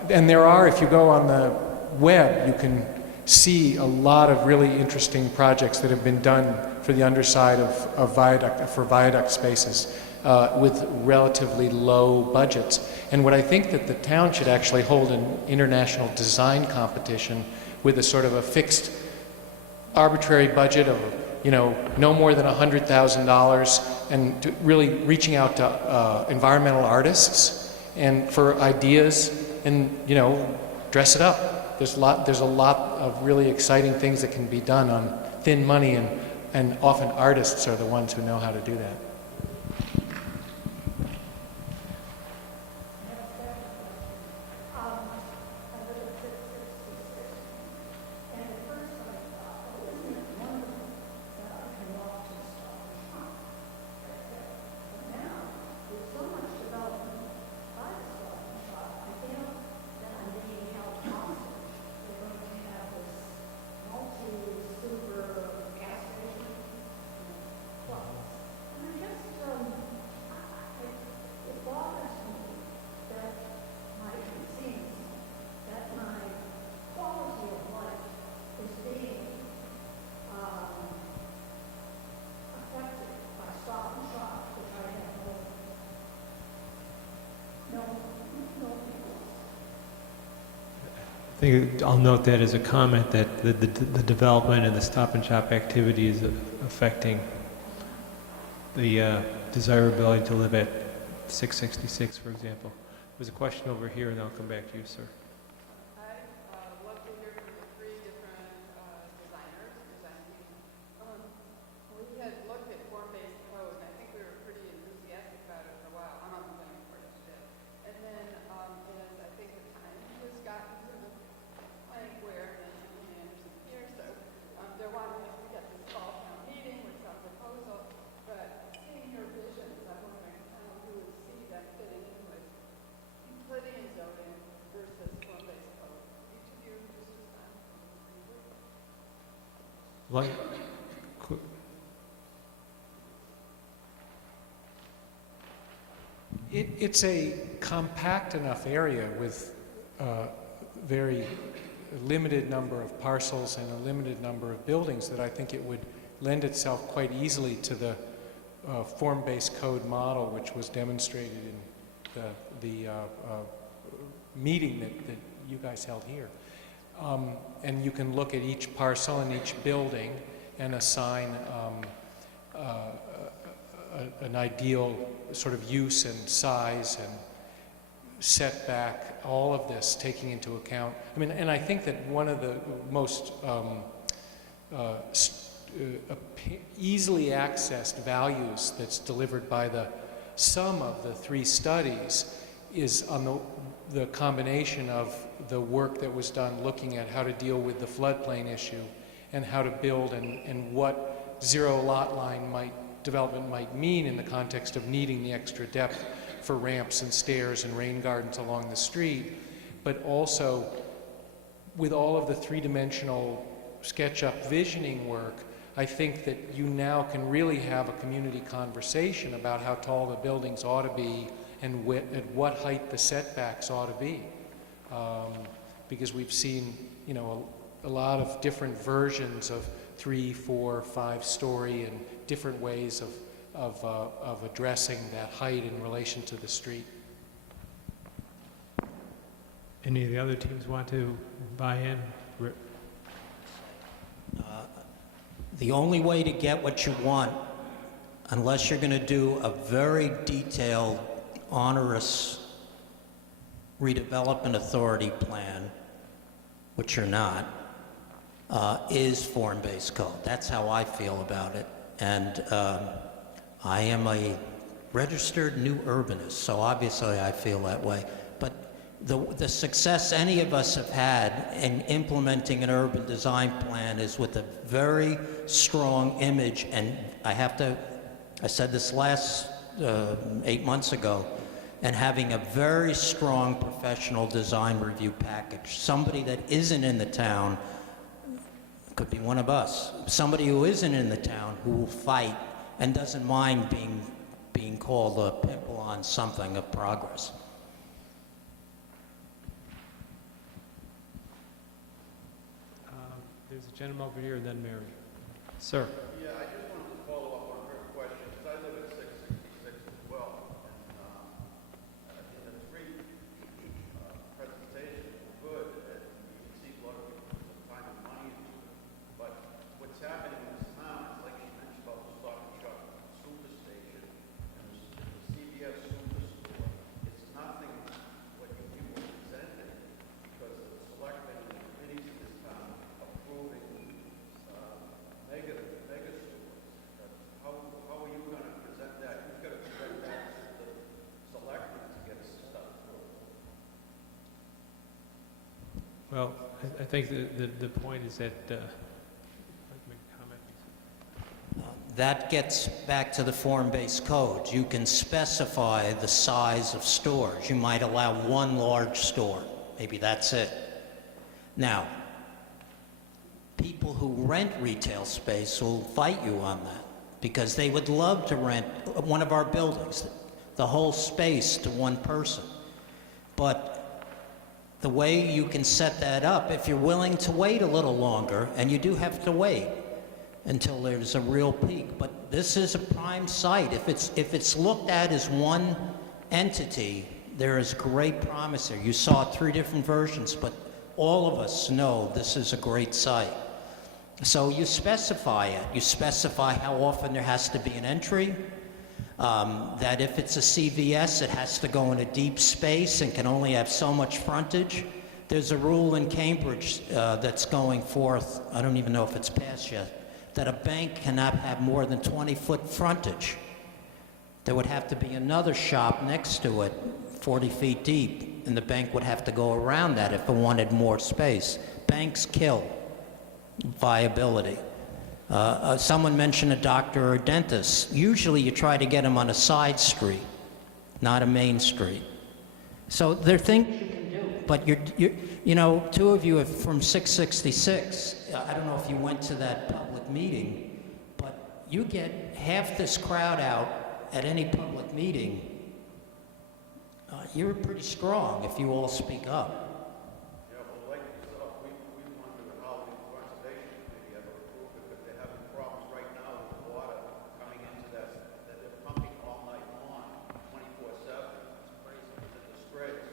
and there are, if you go on the web, you can see a lot of really interesting projects that have been done for the underside of viaduct spaces with relatively low budgets. And what I think that the town should actually hold an international design competition with a sort of a fixed arbitrary budget of, you know, no more than $100,000, and really reaching out to environmental artists and for ideas, and, you know, dress it up. There's a lot of really exciting things that can be done on thin money, and often artists are the ones who know how to do that. I think I'll note that as a comment that the development and the Stop and Shop activity is affecting the desirability to live at 666, for example. There's a question over here, and I'll come back to you, sir. I'd love to hear from the three different designers, design teams. We had looked at form-based code, and I think we were pretty enthusiastic about it for a while. I'm on the planning board, I should. And then as I think the time has gotten to the point where Nancy Anderson here, so they're wanting us to get this fall town meeting with some proposal. But seeing your visions, I'm wondering how you would see them fitting in with planning and zoning versus form-based code. Each of you just respond. Like, It's a compact enough area with very limited number of parcels and a limited number of buildings that I think it would lend itself quite easily to the form-based code model, which was demonstrated in the meeting that you guys held here. And you can look at each parcel and each building and assign an ideal sort of use and size and setback, all of this taking into account. I mean, and I think that one of the most easily accessed values that's delivered by the sum of the three studies is on the combination of the work that was done looking at how to deal with the floodplain issue and how to build and what zero lot line development might mean in the context of needing the extra depth for ramps and stairs and rain gardens along the street, but also with all of the three-dimensional SketchUp visioning work, I think that you now can really have a community conversation about how tall the buildings ought to be and at what height the setbacks ought to be. Because we've seen, you know, a lot of different versions of 3, 4, 5-story and different ways of addressing that height in relation to the street. Any of the other teams want to buy in? The only way to get what you want, unless you're going to do a very detailed, onerous redevelopment authority plan, which you're not, is form-based code. That's how I feel about it. And I am a registered new urbanist, so obviously I feel that way. But the success any of us have had in implementing an urban design plan is with a very strong image, and I said this last 8 months ago, and having a very strong professional design review package. Somebody that isn't in the town, could be one of us, somebody who isn't in the town who will fight and doesn't mind being called a pimple on something of progress. There's a gentleman over here, and then Mary. Sir. Yeah, I just wanted to follow up on her question, because I live at 666 as well, and in the three presentations were good, and you can see a lot of people put some time and money into it. But what's happening in this town, it's like she mentioned about the Stop and Shop Superstation and the CVS Superstore. It's nothing what you were presenting, because the selectmen and the committees in this town approving mega stores. How are you going to present that? You've got to present that to the selectmen to get stuff through. Well, I think the point is that, I'd like to make a comment. That gets back to the form-based code. You can specify the size of stores. You might allow one large store. Maybe that's it. Now, people who rent retail space will fight you on that because they would love to rent one of our buildings, the whole space, to one person. But the way you can set that up, if you're willing to wait a little longer, and you do have to wait until there's a real peak, but this is a prime site. If it's looked at as one entity, there is great promise there. You saw 3 different versions, but all of us know this is a great site. So you specify it. You specify how often there has to be an entry, that if it's a CVS, it has to go in a deep space and can only have so much frontage. There's a rule in Cambridge that's going forth, I don't even know if it's passed yet, that a bank cannot have more than 20-foot frontage. There would have to be another shop next to it, 40 feet deep, and the bank would have to go around that if it wanted more space. Banks kill viability. Someone mentioned a doctor or a dentist. Usually you try to get them on a side street, not a main street. So there are things you can do, but you know, 2 of you are from 666. I don't know if you went to that public meeting, but you get half this crowd out at any public meeting. You're pretty strong if you all speak up. Yeah, well, like yourself, we wonder how the conservation committee ever approved it, because they're having problems right now with water coming into that they're pumping all night long, 24/7. It's crazy. It's a disgrace.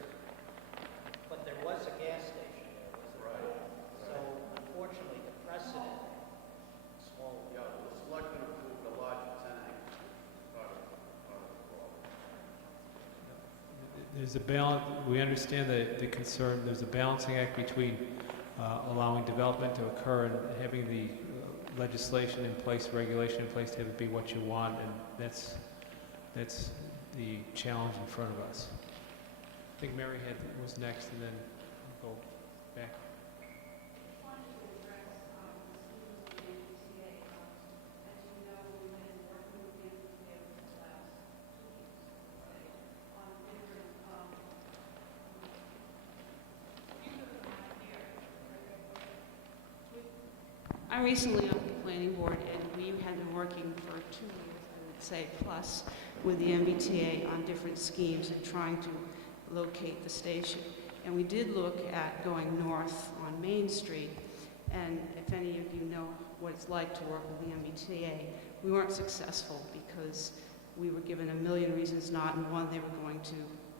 But there was a gas station there, wasn't there? Right. So unfortunately, the precedent is small. Yeah, well, the selectmen approved a larger tank. Part of the problem. There's a balance, we understand the concern, there's a balancing act between allowing development to occur and having the legislation in place, regulation in place to have it be what you want, and that's the challenge in front of us. I think Mary was next, and then go back. I'm recently on the planning board, and we have been working for 2 years, I would say, plus, with the MBTA on different schemes and trying to locate the station. And we did look at going north on Main Street, and if any of you know what it's like to work with the MBTA, we weren't successful because we were given a million reasons not, and one, they were going to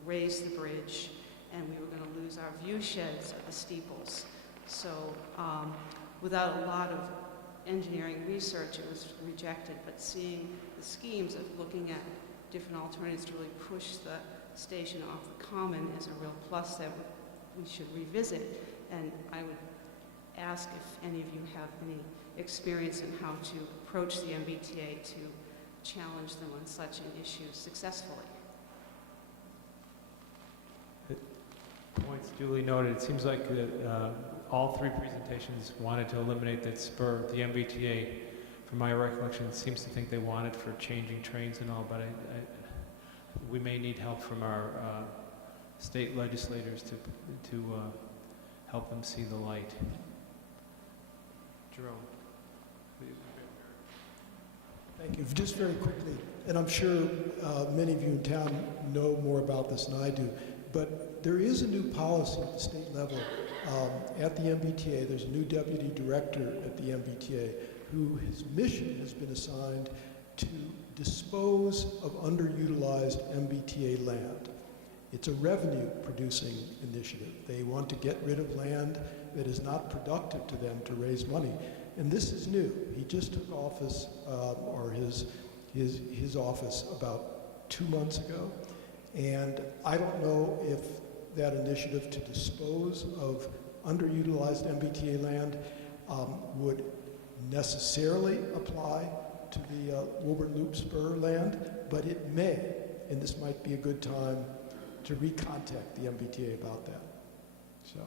raise the bridge, and we were going to lose our view sheds at the steeples. So, without a lot of engineering research, it was rejected, but seeing the schemes of looking at different alternatives to really push the station off the common is a real plus that we should revisit. And I would ask if any of you have any experience in how to approach the MBTA to challenge them on such an issue successfully. Points duly noted. It seems like all three presentations wanted to eliminate that spur. The MBTA, from my recollection, seems to think they want it for changing trains and all, but we may need help from our state legislators to help them see the light. Jerome. Thank you. Just very quickly, and I'm sure many of you in town know more about this than I do, but there is a new policy at the state level at the MBTA. There's a new deputy director at the MBTA whose mission has been assigned to dispose of underutilized MBTA land. It's a revenue-producing initiative. They want to get rid of land that is not productive to them to raise money. And this is new. He just took office, or his office, about 2 months ago. And I don't know if that initiative to dispose of underutilized MBTA land would necessarily apply to the Woburn Loop Spur land, but it may, and this might be a good time to recontact the MBTA about that. So.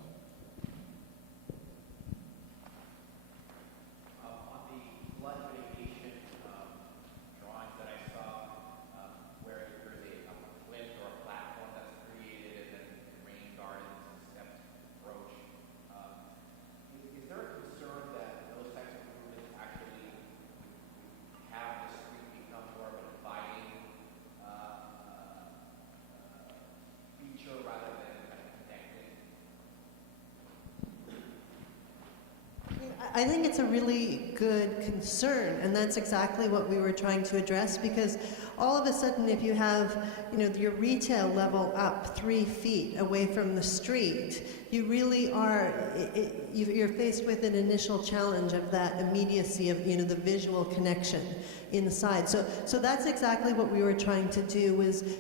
On the flood mitigation drawings that I saw, where there's a plinth or a platform that's created and then rain gardens and stepped approach, is there a concern that those types of improvements actually have the street become more of an inviting feature rather than kind of connecting? I think it's a really good concern, and that's exactly what we were trying to address, because all of a sudden, if you have, your retail level up 3 feet away from the street, you really are, you're faced with an initial challenge of that immediacy of, the visual connection inside. So that's exactly what we were trying to do,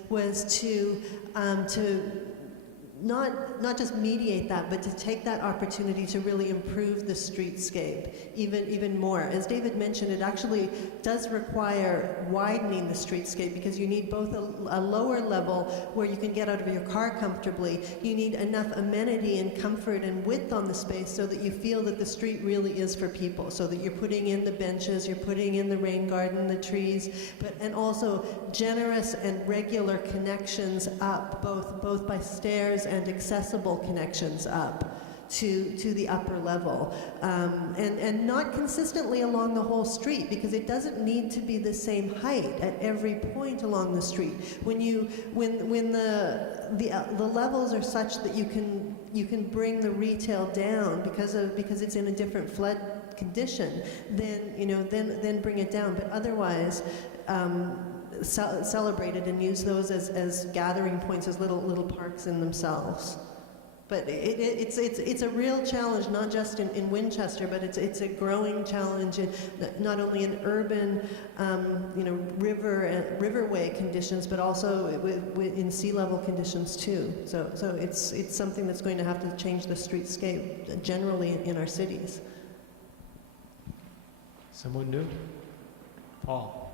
was to not just mediate that, but to take that opportunity to really improve the streetscape even more. As David mentioned, it actually does require widening the streetscape, because you need both a lower level where you can get out of your car comfortably. You need enough amenity and comfort and width on the space so that you feel that the street really is for people, so that you're putting in the benches, you're putting in the rain garden, the trees, and also generous and regular connections up, both by stairs and accessible connections up to the upper level, and not consistently along the whole street, because it doesn't need to be the same height at every point along the street. When the levels are such that you can bring the retail down because it's in a different flood condition, then bring it down. But otherwise, celebrate it and use those as gathering points, as little parks in themselves. But it's a real challenge, not just in Winchester, but it's a growing challenge in not only in urban, riverway conditions, but also in sea level conditions too. So it's something that's going to have to change the streetscape generally in our cities. Someone new? Paul.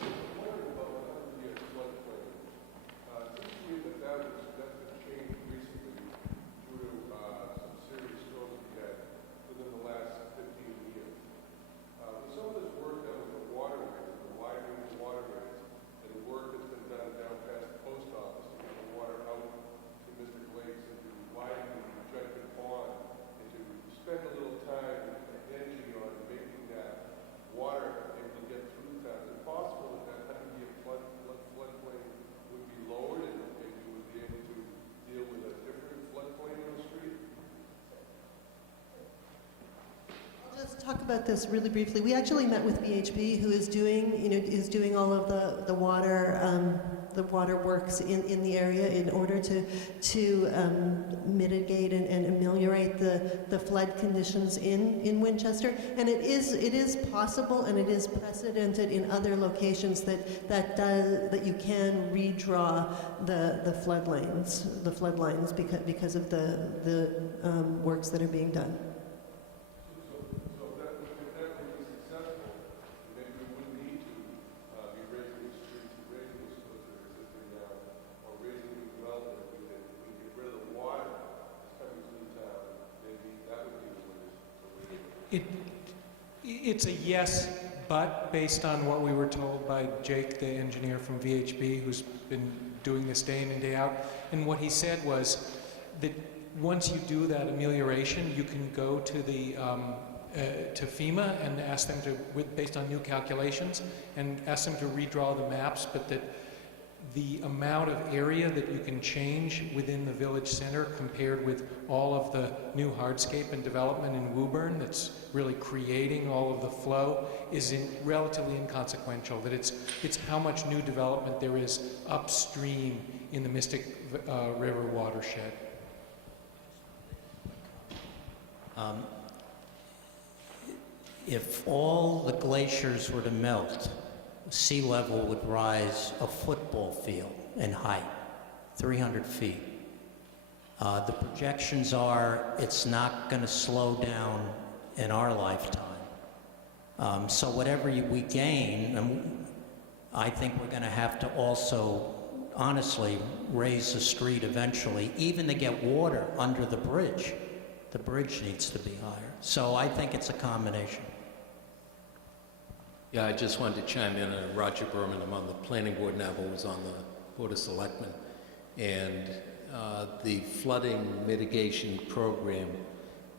Wondering about the 100-year floodplain. It seems to me that is talk about this really briefly. We actually met with VHB, who is doing all of the water works in the area in order to mitigate and ameliorate the flood conditions in Winchester. And it is possible, and it is precedented in other locations that you can redraw the floodlines because of the works that are being done. It's a yes, but based on what we were told by Jake, the engineer from VHB, who's been doing this day in and day out. And what he said was that once you do that amelioration, you can go to the to FEMA and ask them to, based on new calculations, and ask them to redraw the maps, but that the amount of area that you can change within the village center compared with all of the new hardscape and development in Woburn that's really creating all of the flow is relatively inconsequential, that it's how much new development there is upstream in the Mystic River watershed. If all the glaciers were to melt, sea level would rise a football field in height, 300 feet. The projections are it's not going to slow down in our lifetime. So whatever we gain, I think we're going to have to also, honestly, raise the street eventually, even to get water under the bridge. The bridge needs to be higher. So I think it's a combination. Yeah, I just wanted to chime in. Roger Berman, I'm on the planning board now, but was on the Board of Selectmen. And the flooding mitigation program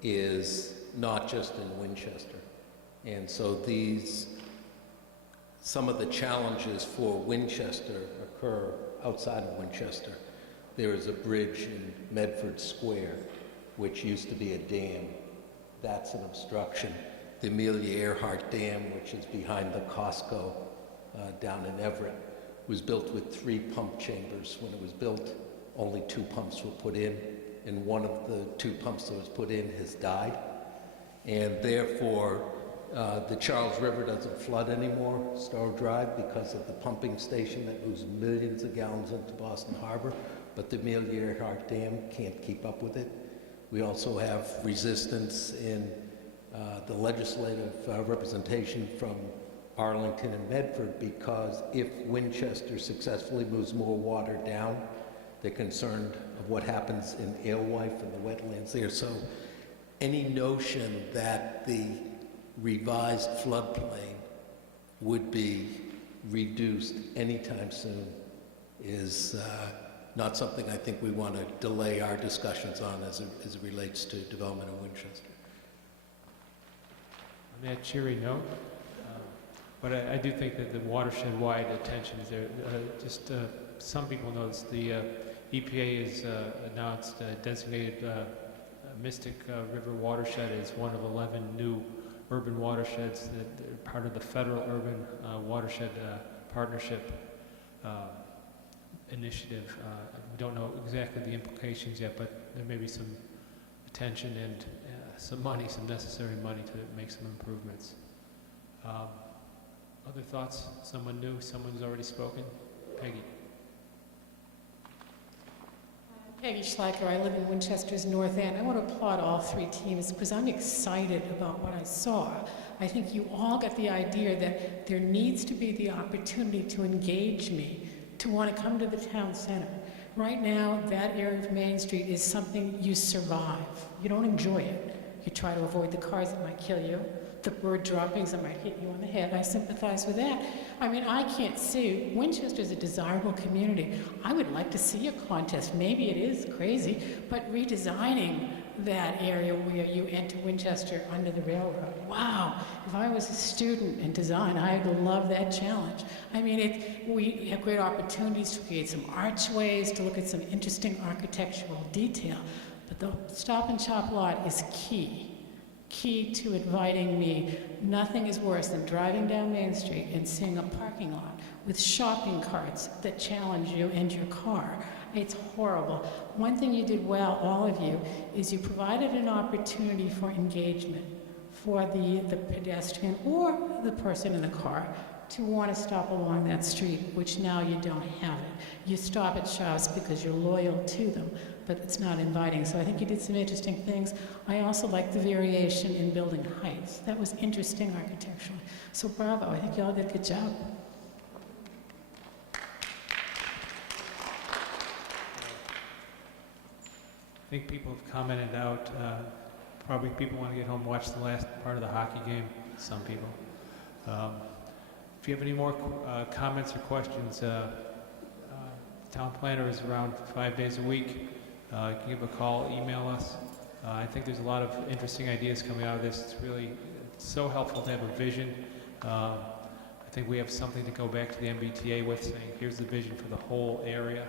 is not just in Winchester. And so some of the challenges for Winchester occur outside of Winchester. There is a bridge in Medford Square, which used to be a dam. That's an obstruction. The Amelia Earhart Dam, which is behind the Costco down in Everett, was built with 3 pump chambers. When it was built, only 2 pumps were put in, and one of the 2 pumps that was put in has died. And therefore, the Charles River doesn't flood anymore, Stowe Drive, because of the pumping station that moves millions of gallons into Boston Harbor, but the Amelia Earhart Dam can't keep up with it. We also have resistance in the legislative representation from Arlington and Medford, because if Winchester successfully moves more water down, they're concerned of what happens in Alewife and the wetlands there. So any notion that the revised floodplain would be reduced anytime soon is not something I think we want to delay our discussions on as it relates to development in Winchester. On that cheery note, but I do think that the watershed-wide attention is there. Some people notice the EPA has announced designated Mystic River watershed as one of 11 new urban watersheds that are part of the federal urban watershed partnership initiative. We don't know exactly the implications yet, but there may be some attention and some necessary money to make some improvements. Other thoughts? Someone new? Someone's already spoken? Peggy. Peggy Schleicher, I live in Winchester's North End. I want to applaud all 3 teams because I'm excited about what I saw. I think you all got the idea that there needs to be the opportunity to engage me, to want to come to the town center. Right now, that area of Main Street is something you survive. You don't enjoy it. You try to avoid the cars that might kill you, the bird droppings that might hit you on the head. I sympathize with that. I mean, I can't see. Winchester's a desirable community. I would like to see a contest. Maybe it is crazy, but redesigning that area where you enter Winchester under the railroad. Wow, if I was a student in design, I'd love that challenge. I mean, we have great opportunities to create some archways, to look at some interesting architectural detail, but the Stop and Shop lot is key key to inviting me. Nothing is worse than driving down Main Street and seeing a parking lot with shopping carts that challenge you and your car. It's horrible. One thing you did well, all of you, is you provided an opportunity for engagement for the pedestrian or the person in the car to want to stop along that street, which now you don't have it. You stop at shops because you're loyal to them, but it's not inviting. So I think you did some interesting things. I also like the variation in building heights. That was interesting architecturally. So bravo, I think you all did a good job. I think people have commented out, probably people want to get home and watch the last part of the hockey game, some people. If you have any more comments or questions, town planner is around 5 days a week. You can give a call, email us. I think there's a lot of interesting ideas coming out of this. It's really so helpful to have a vision. I think we have something to go back to the MBTA with, saying here's the vision for the whole area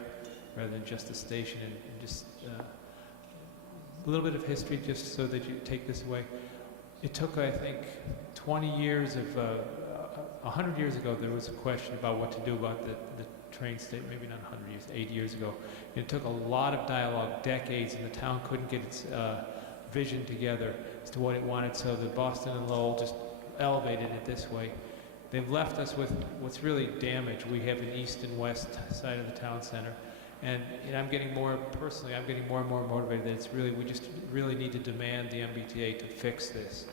rather than just the station, and just a little bit of history just so that you take this away. It took, I think, 20 years of, 100 years ago, there was a question about what to do about the train station, maybe not 100 years, 80 years ago. It took a lot of dialogue, decades, and the town couldn't get its vision together as to what it wanted, so the Boston and Lowell just elevated it this way. They've left us with what's really damaged. We have an east and west side of the town center. And I'm getting more, personally, I'm getting more and more motivated that it's really, we just really need to demand the MBTA to fix this.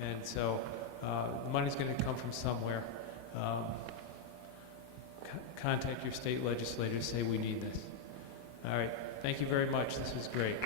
And so the money's going to come from somewhere. Contact your state legislators, say we need this. All right, thank you very much. This was great.